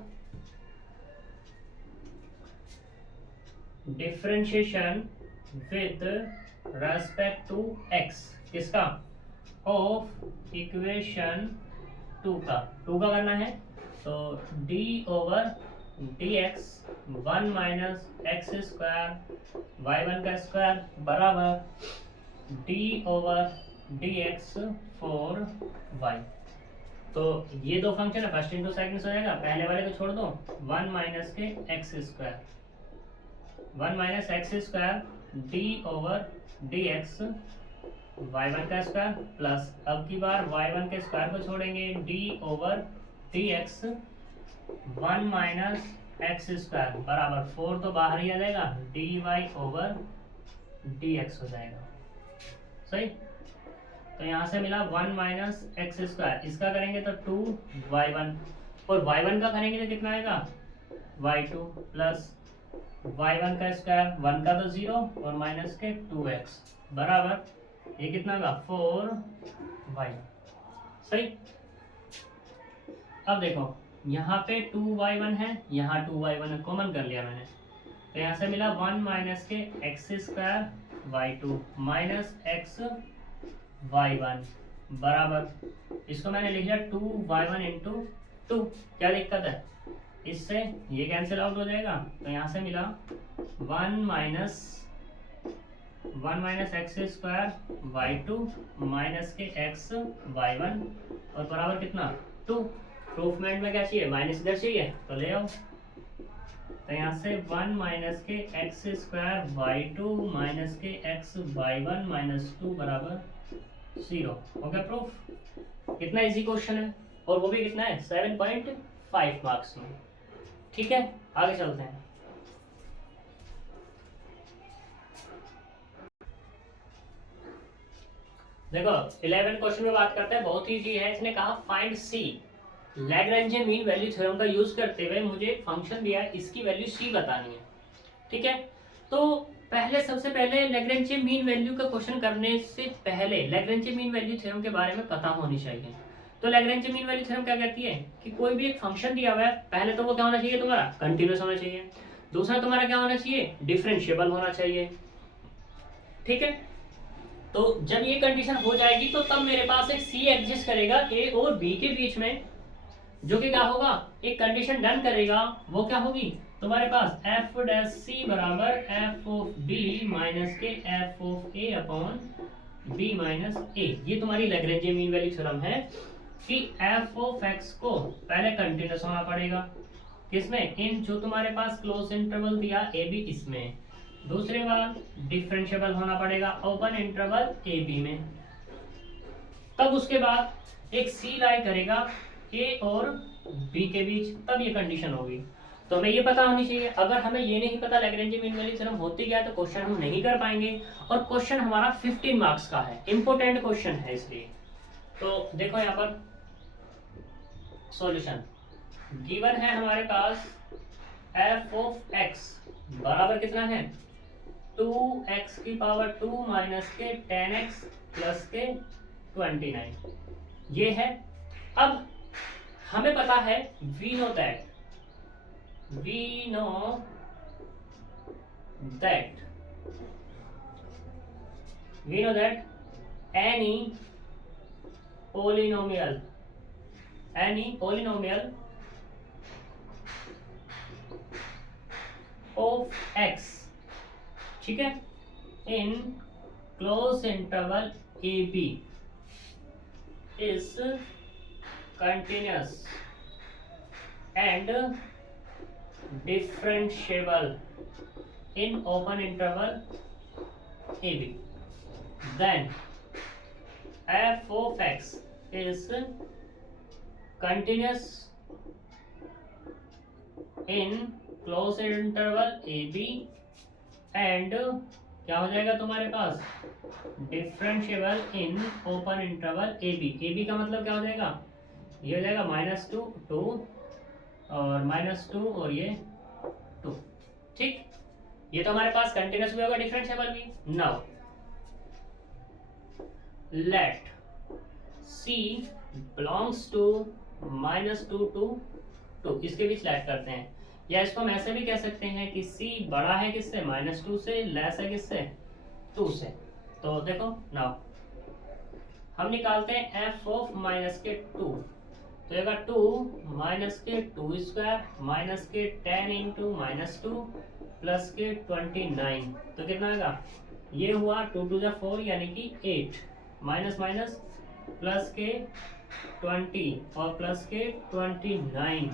differentiation with respect to x, किसका ऑफ इक्वेशन 2 का करना है, तो d over dx 1 minus x square y1 का स्क्वायर बराबर d ओवर dx 4y, तो ये दो फंक्शन है, फर्स्ट इंटू सेकंड हो जाएगा, पहले वाले को छोड़ दो, 1 माइनस के x square, 1 minus x square d over dx y1 का स्क्वायर प्लस, अब की बार y1 के स्क्वायर को छोड़ेंगे, d over dx 1 minus x square बराबर 4 तो बाहर ही आ जाएगा, dy ओवर dx हो जाएगा, सही। तो यहाँ से मिला 1 माइनस एक्स स्क्वायर, इसका करेंगे तो 2y1, और y1 का करेंगे तो कितना आएगा y2 प्लस y1 का स्क्वायर, 1 का तो 0 और माइनस के 2x बराबर ये कितना होगा 4y, सही। अब देखो यहाँ पे 2y1 है, यहाँ 2y1 है, कॉमन कर लिया मैंने, तो यहाँ से मिला 1 माइनस के x square y2 minus x y1 बराबर, इसको मैंने लिख लिया 2y1 इंटू 2, क्या दिक्कत है, इससे ये कैंसिल आउट हो जाएगा, तो यहाँ से मिला 1 minus x square y2 minus के एक्स y1 और बराबर कितना 2। प्रूफमेंट में क्या चाहिए, माइनस इधर चाहिए तो ले आओ, तो यहाँ से 1 माइनस के एक्स स्क्वायर बाई 2 माइनस के एक्स बाई 1 माइनस 2 बराबर 0 हो गया प्रूफ। कितना इजी क्वेश्चन है और वो भी कितना है 7.5 मार्क्स में। ठीक है, आगे चलते हैं। देखो 11 क्वेश्चन में बात करते हैं, बहुत इजी है। इसने कहा फाइंड सी, लैग्रेंज मीन वैल्यू थ्योरम का यूज करते हुए मुझे एक फंक्शन दिया है, इसकी वैल्यू सी बतानी है। ठीक है, तो पहले सबसे पहले लैग्रेंज मीन वैल्यू का क्वेश्चन करने से पहले लैग्रेंज मीन वैल्यू थ्योरम के बारे में पता होनी चाहिए। तो लैग्रेंज मीन वैल्यू थ्योरम क्या कहती है कि कोई भी एक फंक्शन दिया हुआ है, पहले तो वो क्या होना चाहिए तुम्हारा कंटिन्यूअस होना चाहिए, दूसरा तुम्हारा क्या होना चाहिए डिफरेंशिएबल होना चाहिए। ठीक है, तो जब ये कंडीशन हो जाएगी तो तब मेरे पास एक सी एग्जिस्ट करेगा ए और बी के बीच में, जो कि क्या होगा एक कंडीशन डन करेगा। वो क्या होगी तुम्हारे पास एफ डैश सी बराबर एफ ऑफ बी माइनस के f of A upon b minus a. ये तुम्हारी लैग्रेंज मीन वैल्यू थ्योरम है कि एफ ऑफ एक्स को पहले कंटिन्यूअस होना पड़ेगा किसमें, इन जो तुम्हारे पास क्लोज इंटरवल दिया ए बी इसमें, दूसरी बार डिफरेंशिएबल होना पड़ेगा ओपन इंटरवल ए बी में, तब उसके बाद एक सी लाई करेगा ए और बी के बीच, तब ये कंडीशन होगी। तो हमें ये पता होनी चाहिए। अगर हमें ये नहीं पता लैग्रेंज मीन वैल्यू थ्योरम होती क्या है तो क्वेश्चन हम नहीं कर पाएंगे, और क्वेश्चन हमारा 15 मार्क्स का है, इंपॉर्टेंट क्वेश्चन है इसलिए। तो देखो यहाँ पर सॉल्यूशन गिवन है हमारे पास एफ ऑफ एक्स बराबर कितना है 2x की पावर 2 माइनस के 10x प्लस के 29 ये है। अब हमें पता है we know that any polynomial of x, ठीक है, in close interval a b is continuous and differentiable in open interval a b, then f of x is continuous in close interval a b and क्या हो जाएगा तुम्हारे पास differentiable in open interval a b. A b का मतलब क्या हो जाएगा, ये हो जाएगा -2 2 और -2 और ये 2। ठीक, ये तो हमारे पास कंटिन्यूअस भी होगा डिफरेंशिएबल भी। Now let C belongs to -2 to 2, इसके बीच लेट करते हैं, या इसको हम ऐसे भी कह सकते हैं कि C बड़ा है किससे -2 से, लेस है किससे 2 से। तो देखो नाउ हम निकालते हैं f ऑफ -2, तो ये 2 माइनस के 2 स्क्वायर माइनस के 10 इंटू -2 प्लस के 29, तो कितना आएगा, ये हुआ 2 2 जा 4 यानी कि 8 माइनस माइनस प्लस के 20 और प्लस के 29,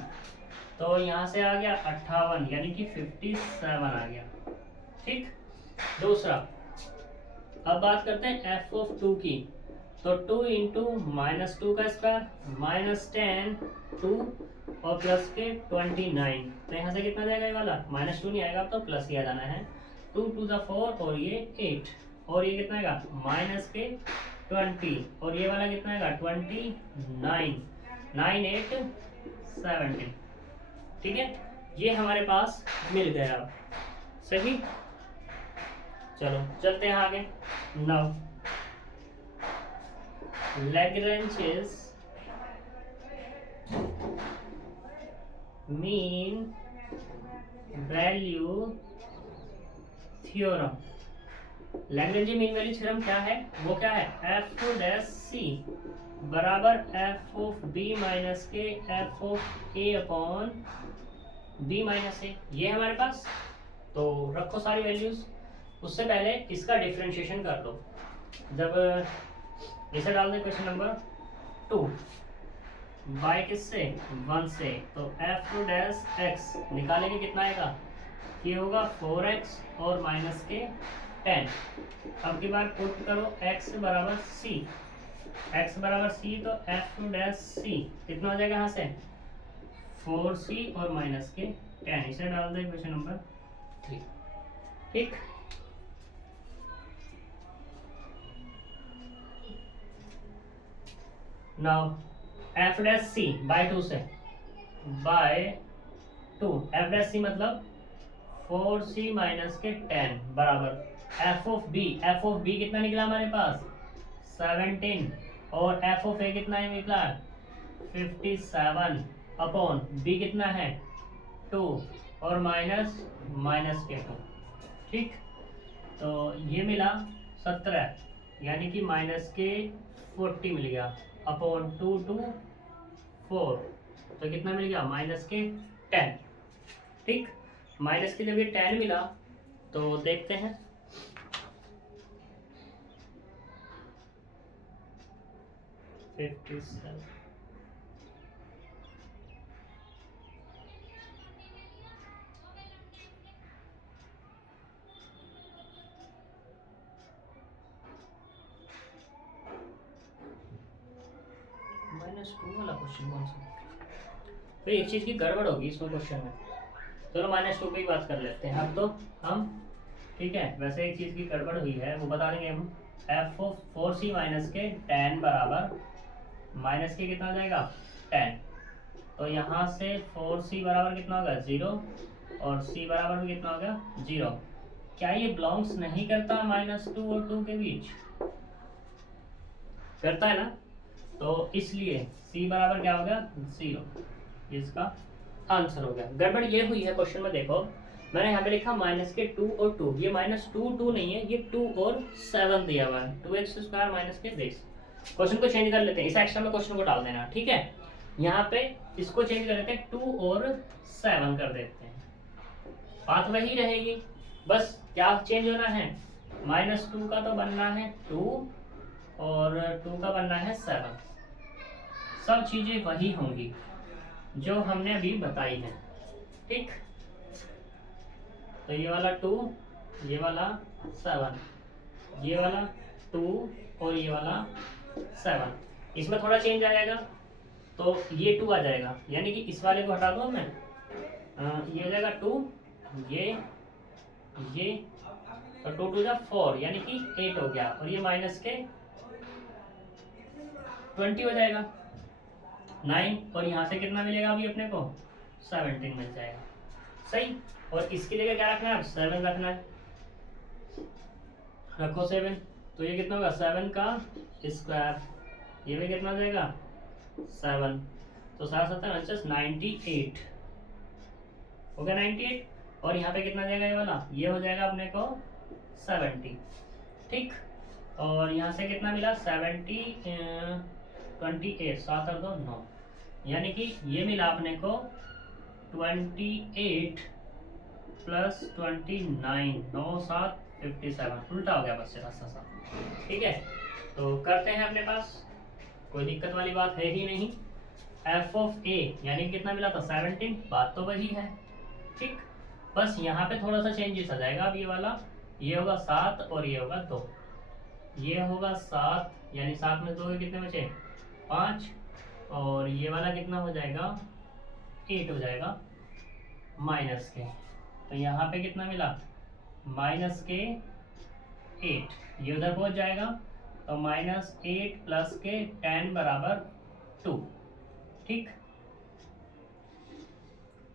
तो यहाँ से आ गया 58 यानी कि 57 आ गया। ठीक, दूसरा अब बात करते हैं f ऑफ 2 की, तो 2 इंटू -2 का स्क्वायर -10 2 और प्लस के 29, तो यहाँ से कितना जाएगा ये वाला -2 नहीं आएगा तो प्लस ही आ जाना है, 2 2 जा 4 और ये 8 और ये कितना आएगा माइनस के 20 और ये वाला कितना आएगा 29 9 8 17। ठीक है, ये हमारे पास मिल गया। सही, चलो चलते हैं आगे। Now Lagrange's mean value theorem. Lagrange mean value theorem क्या है, वो क्या है एफ डैश सी बराबर एफ ऑफ बी माइनस के f of A upon b minus a, ये हमारे पास। तो रखो सारी वैल्यूज, उससे पहले इसका डिफरेंशिएशन कर लो। जब इसे डाल दें क्वेश्चन नंबर 2, बाय किससे 1 से, तो एफ डैश एक्स निकालेंगे कितना आएगा, ये होगा 4x और माइनस के 10। अब की बार पुट करो x बराबर c, x बराबर c, तो एफ डैश c कितना हो जाएगा यहाँ से 4c और माइनस के 10, इसे डाल दो इक्वेशन नंबर 3। ठीक, नाउ एफ डैश सी बाय 2 से, बाय 2, एफ डैश सी मतलब 4c माइनस के 10 बराबर एफ ऑफ बी कितना निकला हमारे पास 17, और एफ ऑफ ए कितना है निकला 57 अपॉन बी कितना है 2 और माइनस के 2। ठीक, तो ये मिला 17 यानी कि माइनस के 40 मिल गया अपॉन 2 to 4, तो कितना मिल गया माइनस के 10। ठीक, माइनस के जब ये 10 मिला तो देखते हैं, -2 वाला क्वेश्चन कौन सा, तो एक चीज की गड़बड़ होगी इसमें क्वेश्चन में। चलो -2 पे ही बात कर लेते हैं अब तो हम। ठीक है, वैसे एक चीज की गड़बड़ हुई है वो बता देंगे हम। एफ ऑफ 4c माइनस के 10 बराबर माइनस के कितना हो जाएगा 10, तो यहाँ से 4c बराबर कितना होगा 0 और c बराबर भी कितना होगा 0। क्या ये बिलोंग्स नहीं करता -2 और 2 के बीच, करता है ना, तो इसलिए c बराबर क्या हो गया 0, इसका आंसर हो गया। गड़बड़ ये हुई है क्वेश्चन में, देखो मैंने यहाँ पे लिखा माइनस के 2 और 2, ये -2 नहीं है, ये 2 और 7 दिया हुआ है, 2x² माइनस के 20। क्वेश्चन को चेंज कर लेते हैं, इस एक्स्ट्रा में क्वेश्चन को डाल देना। ठीक है, यहाँ पे इसको चेंज कर लेते हैं, 2 और 7 कर देते हैं, बात वही रहेगी, बस क्या चेंज होना है -2 का तो बनना है 2 और 2 का बनना है 7, सब चीजें वही होंगी जो हमने अभी बताई हैं। ठीक, तो ये वाला 2, ये वाला 7, ये वाला 2 और ये वाला 7, इसमें थोड़ा चेंज आ जाएगा तो ये 2 आ जाएगा, यानी कि इस वाले को हटा दो मैं, ये हो जाएगा 2, ये तो 2 2 4 यानी कि 8 हो गया, और ये माइनस के 20 हो जाएगा 9, और यहाँ से कितना मिलेगा अभी अपने को 17 मिल जाएगा। सही, और इसकी जगह क्या रखना है 7 रखना है, रखो 7, तो ये कितना होगा 7 का स्क्वायर, ये भी कितना हो जाएगा 7, तो 7 7 98 हो गया 98, और यहाँ पे कितना जाएगा ये वाला, ये हो जाएगा अपने को 70। ठीक, और यहाँ से कितना मिला 28, 7 और 2 9, यानी कि ये मिला अपने को 28 प्लस 29, 9 7 57, उल्टा हो गया बस सा। ठीक है, तो करते हैं अपने पास, कोई दिक्कत वाली बात है ही नहीं। एफ ऑफ ए यानी कितना मिला था 17, बात तो वही है। ठीक, बस यहाँ पे थोड़ा सा चेंजेस आ जाएगा, अब ये वाला ये होगा 7 और ये होगा 2, ये होगा 7 यानी 7 में 2 के कितने बचे 5, और ये वाला कितना हो जाएगा 8 हो जाएगा माइनस के, तो यहाँ पे कितना मिला माइनस के 8, ये उधर पहुँच जाएगा, तो -8 प्लस के 10 बराबर 2। ठीक,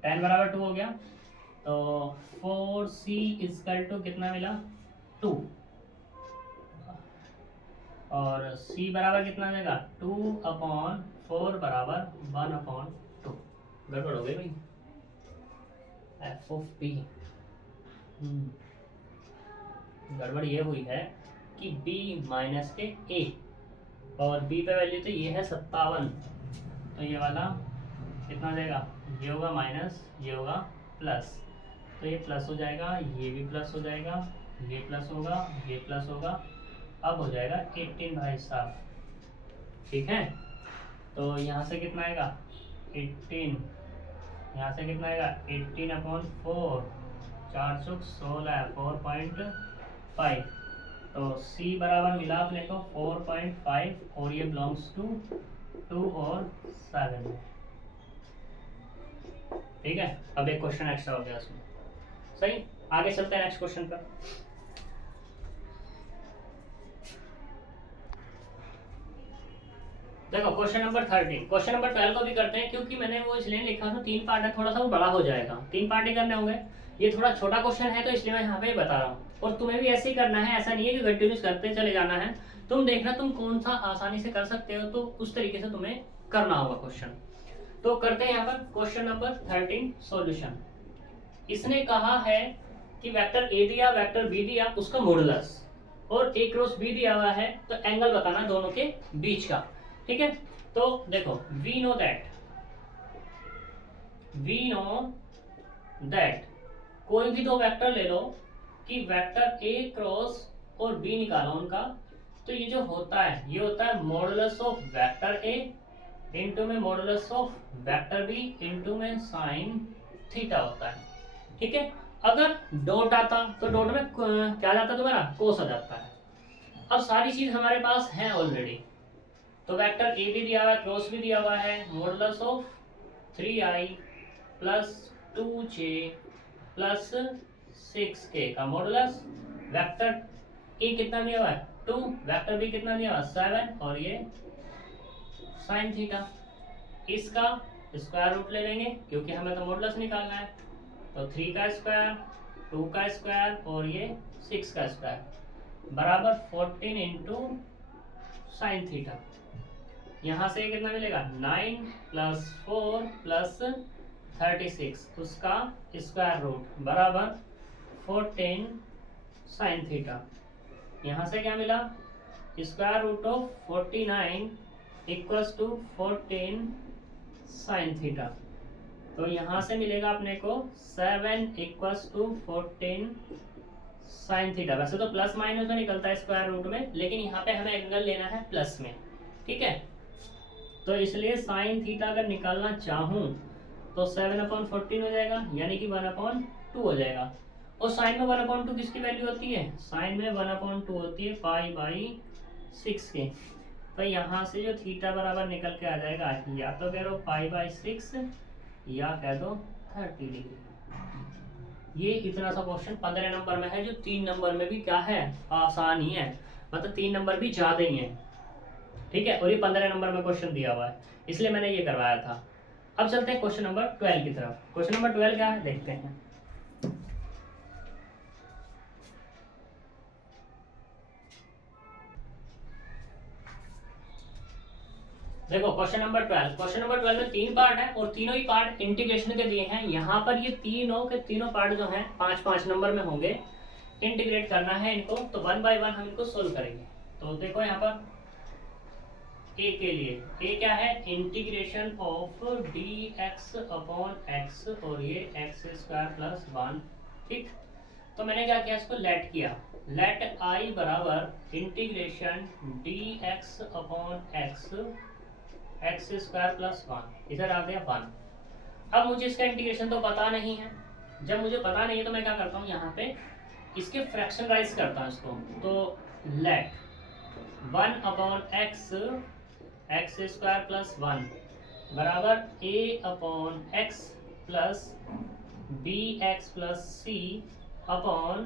10 बराबर 2 हो गया, तो 4c इक्वल टू कितना मिला 2, और c बराबर कितना आ जाएगा 2/4 बराबर 1/2। गड़बड़ हो गई भाई, एफ ऑफ बी गड़बड़ ये हुई है कि b माइनस के a, और b पे वैल्यू तो ये है 57, तो ये वाला कितना हो जाएगा, ये होगा माइनस, ये होगा प्लस, तो ये प्लस हो जाएगा, ये भी प्लस हो जाएगा, ये प्लस होगा, ये प्लस होगा, अब हो जाएगा 18 भाई साहब। ठीक है, तो यहाँ से कितना आएगा 18, यहाँ से कितना आएगा 18/4, 4 चौक 16, 4.5। तो C बराबर मिला अपने को 4.5 और ये बिलोंग्स टू 2 और 7 में। ठीक है, अब एक क्वेश्चन एक्स्ट्रा हो गया उसमें। सही, आगे चलते हैं नेक्स्ट क्वेश्चन पर। देखो क्वेश्चन नंबर 13, क्वेश्चन नंबर 12 को भी करते हैं, क्योंकि मैंने वो इसलिए लिखा था 3 पार्ट है, थोड़ा सा वो बड़ा हो जाएगा, 3 पार्ट ही करने होंगे। ये थोड़ा छोटा क्वेश्चन है तो इसलिए मैं यहाँ पे बता रहा हूँ, और तुम्हें भी ऐसे ही करना है, ऐसा नहीं है कि कंटिन्यूस करते चले जाना है। तुम देखना तुम कौन सा आसानी से कर सकते हो, तो उस तरीके से तुम्हें करना होगा क्वेश्चन। तो करते हैं यहाँ पर क्वेश्चन नंबर 13 सॉल्यूशन। इसने कहा है कि वेक्टर ए दिया, वेक्टर बी दिया, उसका मॉडुलस, और ए क्रॉस बी दिया हुआ है, तो एंगल बताना दोनों के बीच का। ठीक है, तो देखो वी नो दैट कोई भी दो वेक्टर ले लो कि वेक्टर ए क्रॉस और बी निकालो उनका, तो ये जो होता है ये होता है modulus of vector a into में modulus of vector b into में साइन थीटा होता है। ठीक है, अगर डॉट आता तो डॉट में क्या जाता तुम्हारा कोस आ जाता है। अब सारी चीज हमारे पास है ऑलरेडी, तो वेक्टर ए भी दिया हुआ है, क्रॉस भी दिया हुआ है, modulus of 3i plus 2j plus 6k का मॉडुलस, वेक्टर ए कितना दिया हुआ है 2, वेक्टर बी कितना दिया हुआ है 7, और ये साइन थीटा। इसका स्क्वायर रूट ले लेंगे क्योंकि हमें तो मॉडुलस निकालना है, तो 3 का स्क्वायर, 2 का स्क्वायर और ये 6 का स्क्वायर बराबर 14 इंटू साइन थीटा। यहाँ से कितना मिलेगा 9 प्लस 4 प्लस 36, उसका स्क्वायर रूट बराबर 14 साइन थीटा। यहाँ से क्या मिला square root of 49 equals to 14 sine theta. तो यहाँ से मिलेगा अपने को 7 इक्वल्स टू 14 साइन थीटा। वैसे तो प्लस माइनस में निकलता है स्क्वायर रूट में, लेकिन यहाँ पे हमें एंगल लेना है प्लस में। ठीक है, तो इसलिए साइन थीटा अगर निकालना चाहूँ तो 7/14 हो जाएगा, यानी कि 1/2 हो जाएगा। और साइन में 1/2 किसकी वैल्यू होती है, साइन में 1/2 होती है π/6 की। तो यहाँ से जो थीटा बराबर निकल के आ जाएगा, या तो कह दो π/6 या कह दो 30 डिग्री। ये इतना सा क्वेश्चन 15 नंबर में है, जो 3 नंबर में भी क्या है आसान ही है, मतलब 3 नंबर भी ज्यादा ही है। ठीक है, और ये 15 नंबर में क्वेश्चन दिया हुआ है, इसलिए मैंने ये करवाया था। अब चलते हैं क्वेश्चन नंबर 12 की तरफ। क्वेश्चन नंबर 12 क्या है देखते हैं। देखो क्वेश्चन नंबर 12, क्वेश्चन नंबर 12 में 3 पार्ट है और तीनों ही पार्ट इंटीग्रेशन के दिए हैं। यहाँ पर ये तीनों के तीनों पार्ट जो हैं 5-5 नंबर में होंगे, इंटीग्रेट करना है इनको, तो 1 बाय 1 हम इनको सोल्व करेंगे। तो देखो यहाँ पर ए के लिए, ए क्या है इंटीग्रेशन ऑफ dx/x और ये x² + 1। ठीक, तो मैंने क्या किया, इसको लेट किया, लेट i बराबर इंटीग्रेशन dx/x x² + 1, इधर आ गया 1। अब मुझे इसका इंटीग्रेशन तो पता नहीं है, जब मुझे पता नहीं है तो मैं क्या करता हूँ, यहाँ पे इसके फ्रैक्शनराइज करता हूँ इसको। तो लेट 1/x x² + 1 बराबर a/x plus bx plus c upon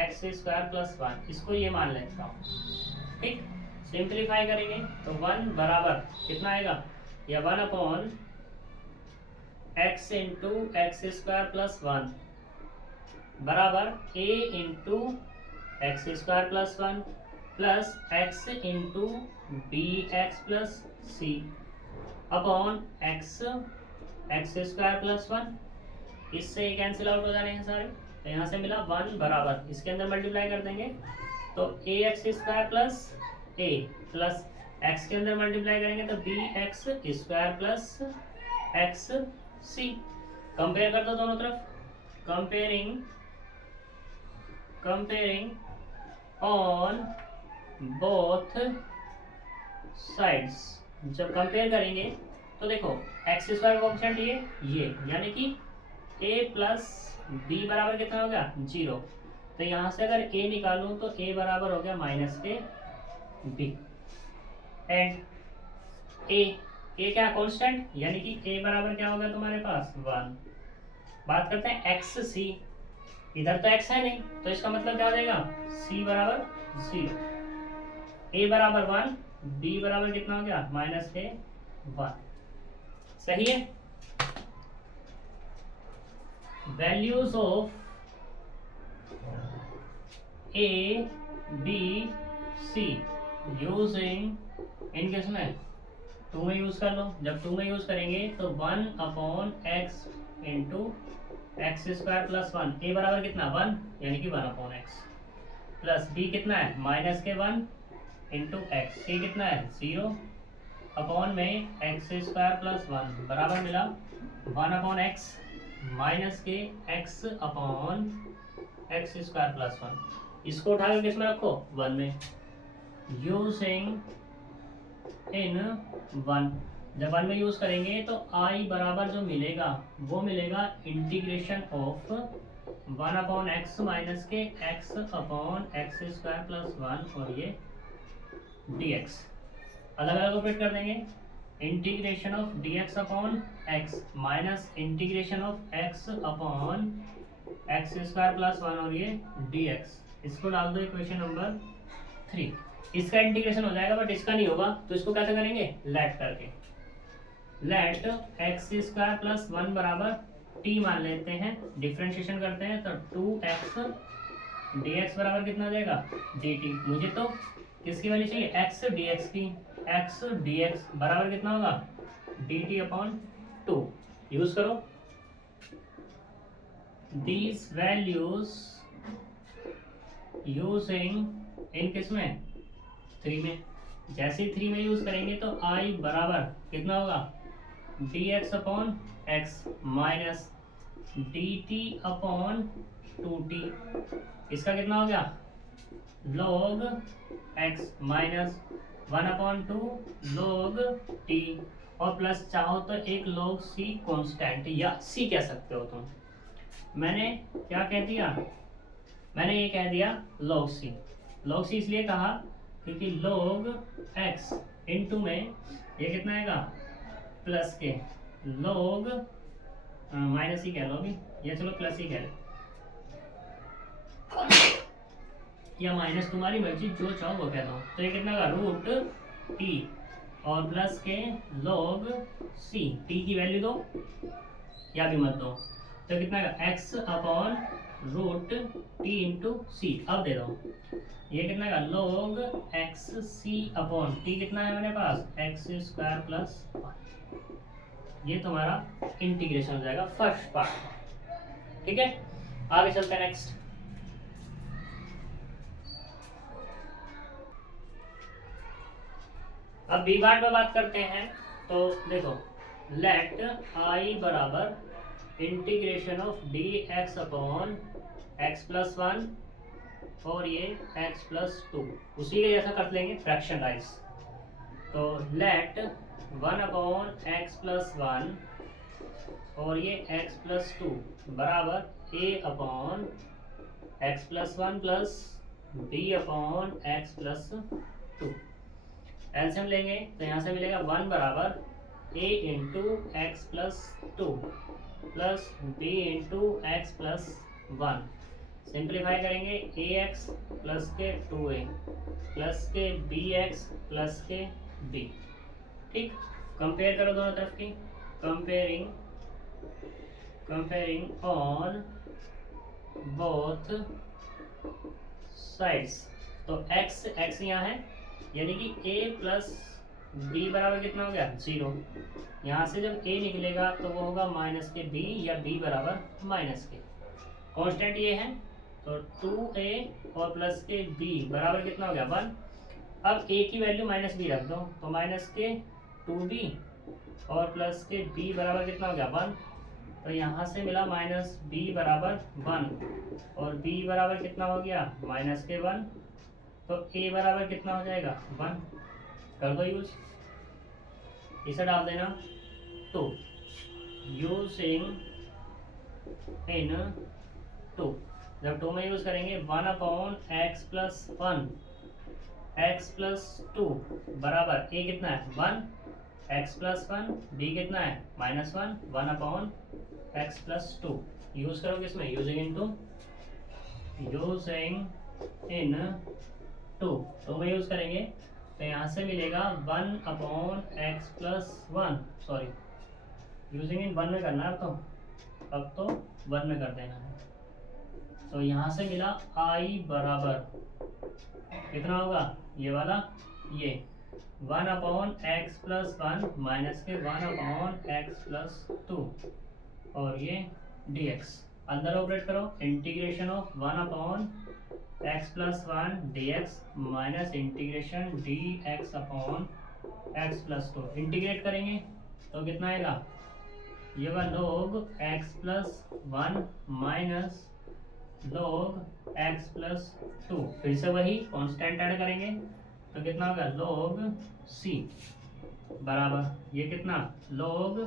x² + 1, इसको ये मान लेता हूँ। ठीक, सिंप्लीफाई करेंगे तो 1 बराबर कितना आएगा, या 1/x इंटू x² + 1 बराबर a into x² + 1 plus x into bx plus c upon x² + 1। इससे ये कैंसिल आउट हो जाने हैं सारे, तो यहाँ से मिला 1 बराबर, इसके अंदर मल्टीप्लाई कर देंगे तो ax² plus a plus x के अंदर मल्टीप्लाई करेंगे तो bx² प्लस xc। कंपेयर कर दो दोनों तरफ, कंपेयरिंग ऑन बोथ साइड्स, जब कंपेयर करेंगे तो देखो एक्स स्क्वायर कोएफिशिएंट ये यानी कि ए प्लस बी बराबर कितना हो गया 0। तो यहाँ से अगर ए निकालूं तो ए बराबर हो गया माइनस के बी एंड ए क्या कांस्टेंट, यानी कि ए बराबर क्या हो गया तुम्हारे पास 1। बात करते हैं एक्स सी, इधर तो एक्स है नहीं तो इसका मतलब क्या हो जाएगा सी बराबर 0, ए बराबर 1, बी बराबर कितना हो गया माइनस के 1। सही है। Values of A B C using इन किसमें 2 में यूज कर लो। जब 2 में यूज करेंगे तो 1/x into x square plus 1, ए बराबर कितना 1 यानी कि 1/x प्लस बी कितना है माइनस के 1 इंटू एक्स, सी कितना है 0 अपॉन में एक्स स्क्वायर प्लस 1 बराबर मिला 1/x माइनस के x upon x square plus 1। इसको उठा कर किसमें रखो 1 में यूजिंग इन 1। जब 1 में यूज करेंगे तो i बराबर जो मिलेगा वो मिलेगा इंटीग्रेशन ऑफ 1/x माइनस के x upon x square plus 1 और ये dx अलग अलग ऑपरेट कर देंगे। Integration of dx upon x minus integration of x upon x square plus 1 और ये dx, इसको डाल दो इक्वेशन नंबर 3। इसका इंटीग्रेशन हो जाएगा बट इसका नहीं होगा, तो इसको कैसे करेंगे लेट करके। लेट एक्स स्क्वायर प्लस 1 बराबर t मान लेते हैं, डिफ्रेंशिएशन करते हैं तो 2x dx बराबर कितना हो जाएगा dt। मुझे तो किसकी वैल्यू चाहिए x dx की, x dx बराबर कितना होगा dt अपॉन 2। यूज करो these values using इन किसमें 3 में। जैसे 3 में यूज करेंगे तो i बराबर कितना होगा dx upon x minus dt upon 2t, इसका कितना हो गया log x minus 1/2 log t और प्लस चाहो तो एक log c कांस्टेंट या c कह सकते हो तुम। मैंने क्या कह दिया, मैंने ये कह दिया log c। log c इसलिए कहा क्योंकि log x इंटू में ये कितना आएगा प्लस के log माइनस ही कह लो अभी, या चलो प्लस ही कह लो या माइनस, तुम्हारी मर्जी जो चाहो वो कह दो। तो ये कितना का रूट टी और प्लस के log c, टी की वैल्यू दो या भी मत दो, तो कितना का x upon root t into c. अब दे दो ये कितना का log x c upon t कितना है मेरे पास एक्स स्क्वायर प्लस 1। ये तुम्हारा इंटीग्रेशन हो जाएगा फर्स्ट पार्ट। ठीक है, आगे चलते हैं नेक्स्ट। अब बी पार्ट में बात करते हैं तो देखो लेट i बराबर integration of D x upon x plus 1 और ये x प्लस 2 उसी के जैसा कर लेंगे फ्रैक्शन राइज। तो लेट 1 अपॉन एक्स प्लस 1 और ये x प्लस 2 बराबर a upon x plus 1 plus b upon x plus 2। LCM लेंगे तो यहाँ से मिलेगा 1 बराबर a into x plus 2 plus b into x plus 1। Simplify करेंगे ax प्लस के 2a प्लस के bx प्लस के b। ठीक, कंपेयर करो दोनों तरफ की, कंपेयरिंग ऑन बोथ साइड्स। तो x यहाँ है यानी कि a प्लस बी बराबर कितना हो गया 0। यहाँ से जब a निकलेगा तो वो होगा माइनस के b या b बराबर माइनस के। कांस्टेंट ये है तो 2a और प्लस के b बराबर कितना हो गया 1। अब a की वैल्यू माइनस b रख दो तो माइनस के 2b और प्लस के b बराबर कितना हो गया 1। तो यहाँ से मिला माइनस b बराबर 1 और b बराबर कितना हो गया माइनस के 1। तो a बराबर कितना हो जाएगा 1। कर दो यूज। इसे डाल देना 2 यूजिंग इन 2। जब 2 में यूज करेंगे 1/x+1 x+2 बराबर a कितना है 1 x+1 b कितना है -1 1/x+2 यूज करोगे इसमें यूजिंग इन 2 तो में यूज करेंगे तो यहाँ से मिलेगा 1/x+1 सॉरी यूजिंग इन 1 में करना है अब तो 1 में कर देना है। तो यहाँ से मिला i बराबर कितना होगा ये वाला ये 1/x+1 माइनस के 1/x+2 और ये dx अंदर ऑपरेट करो integration of 1/x+1 dx minus integration dx/x+2 integrate करेंगे तो कितना आएगा ये होगा log x+1 minus log x+2 फिर से वही कांस्टेंट ऐड करेंगे तो कितना होगा log c बराबर ये कितना log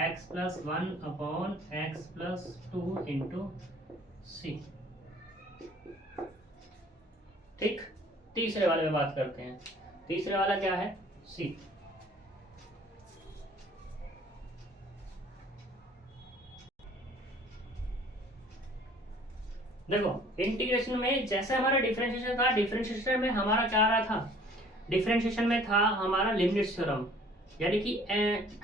x+1/x+2 इंटू c। ठीक, तीसरे वाले में बात करते हैं। तीसरे वाला क्या है c। देखो इंटीग्रेशन में जैसे हमारा डिफरेंशिएशन था, डिफरेंशिएशन में हमारा क्या आ रहा था, डिफरेंशिएशन में था हमारा लिबनिट्ज थ्योरम, यानी कि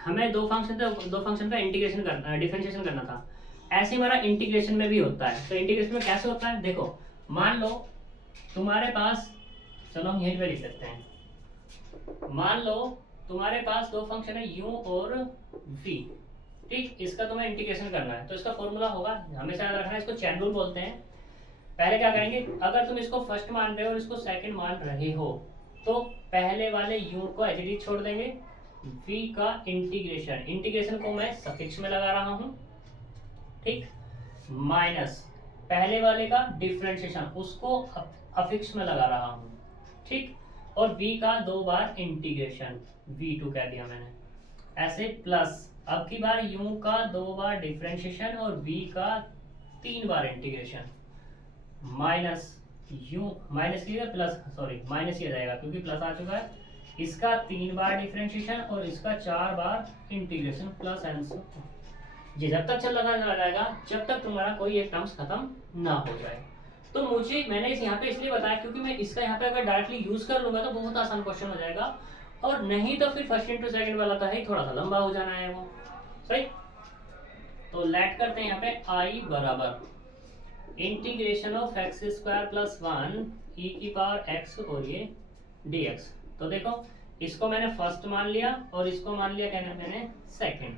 हमें दो फंक्शन का इंटीग्रेशन करना है, डिफरेंशिएशन करना था। ऐसे हमारा इंटीग्रेशन में भी होता है। तो इंटीग्रेशन में कैसे होता है, देखो मान लो तुम्हारे पास, चलो हम यहीं पे लिख लेते हैं, मान लो तुम्हारे पास दो फंक्शन है u और v, ठीक, इसका तुम्हें इंटीग्रेशन करना है। तो इसका फॉर्मूला होगा, हमेशा याद रखना है, इसको चैन रूल बोलते हैं। पहले क्या करेंगे, अगर तुम इसको फर्स्ट मान रहे हो और इसको सेकंड मान रहे हो तो पहले वाले u को एज इट इज छोड़ देंगे, v का इंटीग्रेशन को मैं सफिक्स में लगा रहा हूं, ठीक, माइनस पहले वाले का डिफरेंशिएशन उसको अफिक्स में लगा रहा हूं, ठीक, और v का 2 बार इंटीग्रेशन, v2 कह दिया मैंने, ऐसे प्लस अब की बार u का 2 बार डिफरेंशिएशन और v का 3 बार इंटीग्रेशन, माइनस u माइनस किया प्लस, सॉरी माइनस किया जाएगा क्योंकि प्लस आ चुका है, इसका 3 बार डिफरेंशिएशन और इसका 4 बार इंटीग्रेशन प्लस आंसर। जी जब तक चल रहा जाएगा जब तक तुम्हारा कोई एक टर्म्स खत्म ना हो जाए। तो मुझे मैंने इस यहाँ पे इसलिए बताया क्योंकि मैं इसका यहाँ पे अगर डायरेक्टली यूज कर लूंगा तो बहुत आसान क्वेश्चन हो जाएगा, और नहीं तो फिर फर्स्ट इंटू सेकंड वाला तो है थोड़ा सा लंबा हो जाना है वो, सही। तो लेट करते हैं यहाँ पे i बराबर इंटीग्रेशन ऑफ x² + 1 e की पावर x और ये dx। तो देखो इसको मैंने फर्स्ट मान लिया और इसको मान लिया क्या मैंने सेकंड।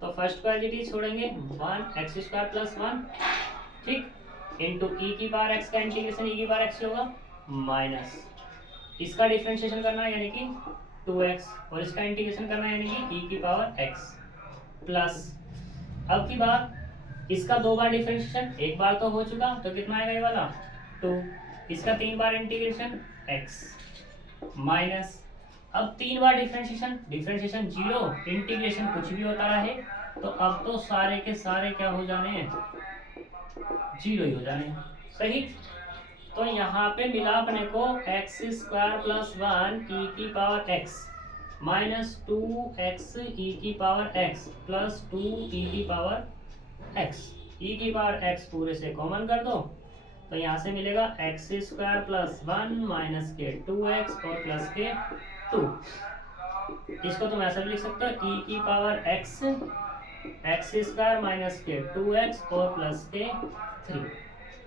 तो फर्स्ट को एज इट इज छोड़ेंगे 1x² + 1, ठीक, इंटू e की पावर x का इंटीग्रेशन e की पावर x होगा माइनस इसका डिफरेंशिएशन करना है यानी कि 2x और इसका इंटीग्रेशन करना है यानी कि e की पावर x प्लस अब की बार इसका 2 बार डिफरेंशिएशन, एक बार तो हो चुका तो कितना आएगा ये वाला 2, इसका 3 बार इंटीग्रेशन x माइनस अब 3 बार डिफरेंशिएशन 0, इंटीग्रेशन कुछ भी होता रहे तो अब तो सारे के सारे क्या हो जाने हैं 0 ही हो जाने हैं, सही। तो यहाँ पे मिला अपने को x² + 1 e की power x minus 2x e की पावर x प्लस 2 e की पावर x, e की पावर x पूरे से कॉमन कर दो तो यहाँ से मिलेगा x² + 1 माइनस के 2x और प्लस के 2। इसको तुम ऐसा भी लिख सकते हो e की पावर x² माइनस के 2x और प्लस के 3,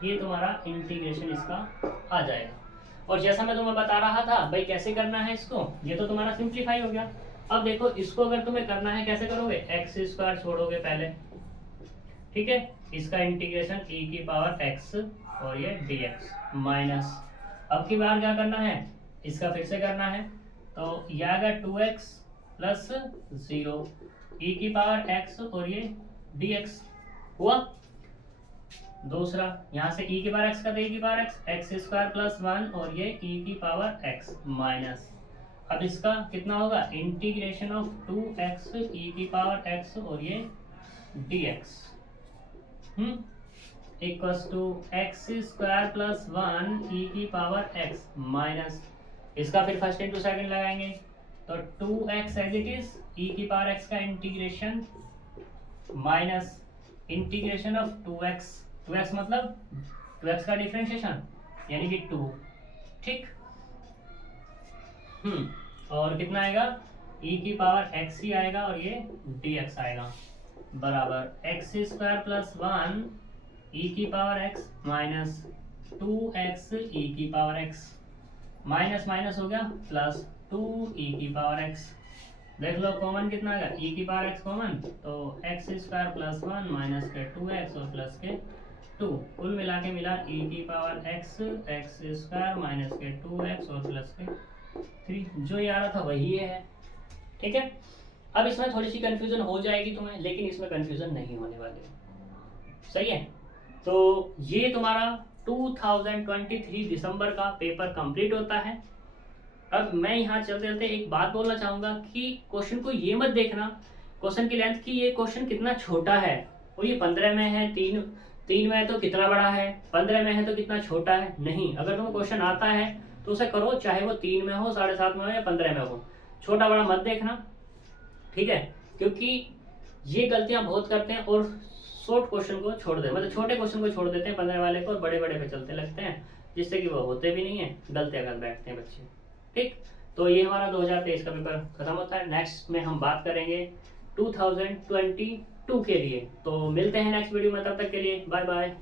ये तुम्हारा इंटीग्रेशन इसका आ जाएगा। और जैसा मैं तुम्हें बता रहा था भाई कैसे करना है इसको, ये तो तुम्हारा सिंप्लीफाई हो गया। अब देखो इसको अगर तुम्हें करना है कैसे करोगे, x² छोड़ोगे पहले, ठीक है, इसका इंटीग्रेशन e की पावर x और ये dx माइनस अब की बार क्या करना है, इसका फिर से करना है तो यह आएगा 2x + 0 e की पावर x और ये dx हुआ। दूसरा यहाँ से e की पावर x का तो e की पावर x, x² + 1 और ये e की पावर x माइनस अब इसका कितना होगा, इंटीग्रेशन ऑफ 2x ई की पावर x और ये dx equals to X square plus 1 E की पावर x माइनस इसका फिर फर्स्ट इंटू सेकंड लगाएंगे तो 2x एज इट इज ई की पावर x का integration minus integration of 2x मतलब 2x का डिफरेंशिएशन यानी कि 2, ठीक। और कितना आएगा, e की पावर x ही आएगा और ये dx आएगा बराबर एक्स स्क्वायर प्लस 1 ई की पावर x माइनस 2x ई की पावर x माइनस माइनस हो गया प्लस 2 ई की पावर x। देख लो कॉमन कितना आएगा, e की पावर x कॉमन तो एक्स स्क्वायर प्लस 1 माइनस के 2x और प्लस के 2 कुल मिला के मिला e की power x x square minus के 2x और प्लस के 3, जो ये आ रहा था वही है, ठीक है। अब इसमें थोड़ी सी कंफ्यूजन हो जाएगी तुम्हें, लेकिन इसमें कंफ्यूजन नहीं होने वाली, सही है। तो ये तुम्हारा 2023 दिसंबर का पेपर कंप्लीट होता है। अब मैं यहाँ चलते चलते एक बात बोलना चाहूँगा कि क्वेश्चन को ये मत देखना क्वेश्चन की लेंथ की ये क्वेश्चन कितना छोटा है, वो ये 15 में है, 3 में है तो कितना बड़ा है, 15 में है तो कितना छोटा है, नहीं। अगर तुम्हें क्वेश्चन आता है तो उसे करो, चाहे वो 3 में हो, 7.5 में हो या 15 में हो, छोटा बड़ा मत देखना, ठीक है। क्योंकि ये गलतियां बहुत करते हैं और शॉर्ट क्वेश्चन को छोड़ देते, मतलब छोटे क्वेश्चन को छोड़ देते हैं 15 वाले को और बड़े बड़े पे चलते लगते हैं, जिससे कि वो होते भी नहीं है, गलतियां कर बैठते हैं बच्चे, ठीक। तो ये हमारा 2023 का पेपर खत्म होता है। नेक्स्ट में हम बात करेंगे 2022 के लिए। तो मिलते हैं नेक्स्ट वीडियो में, तब तक के लिए बाय बाय।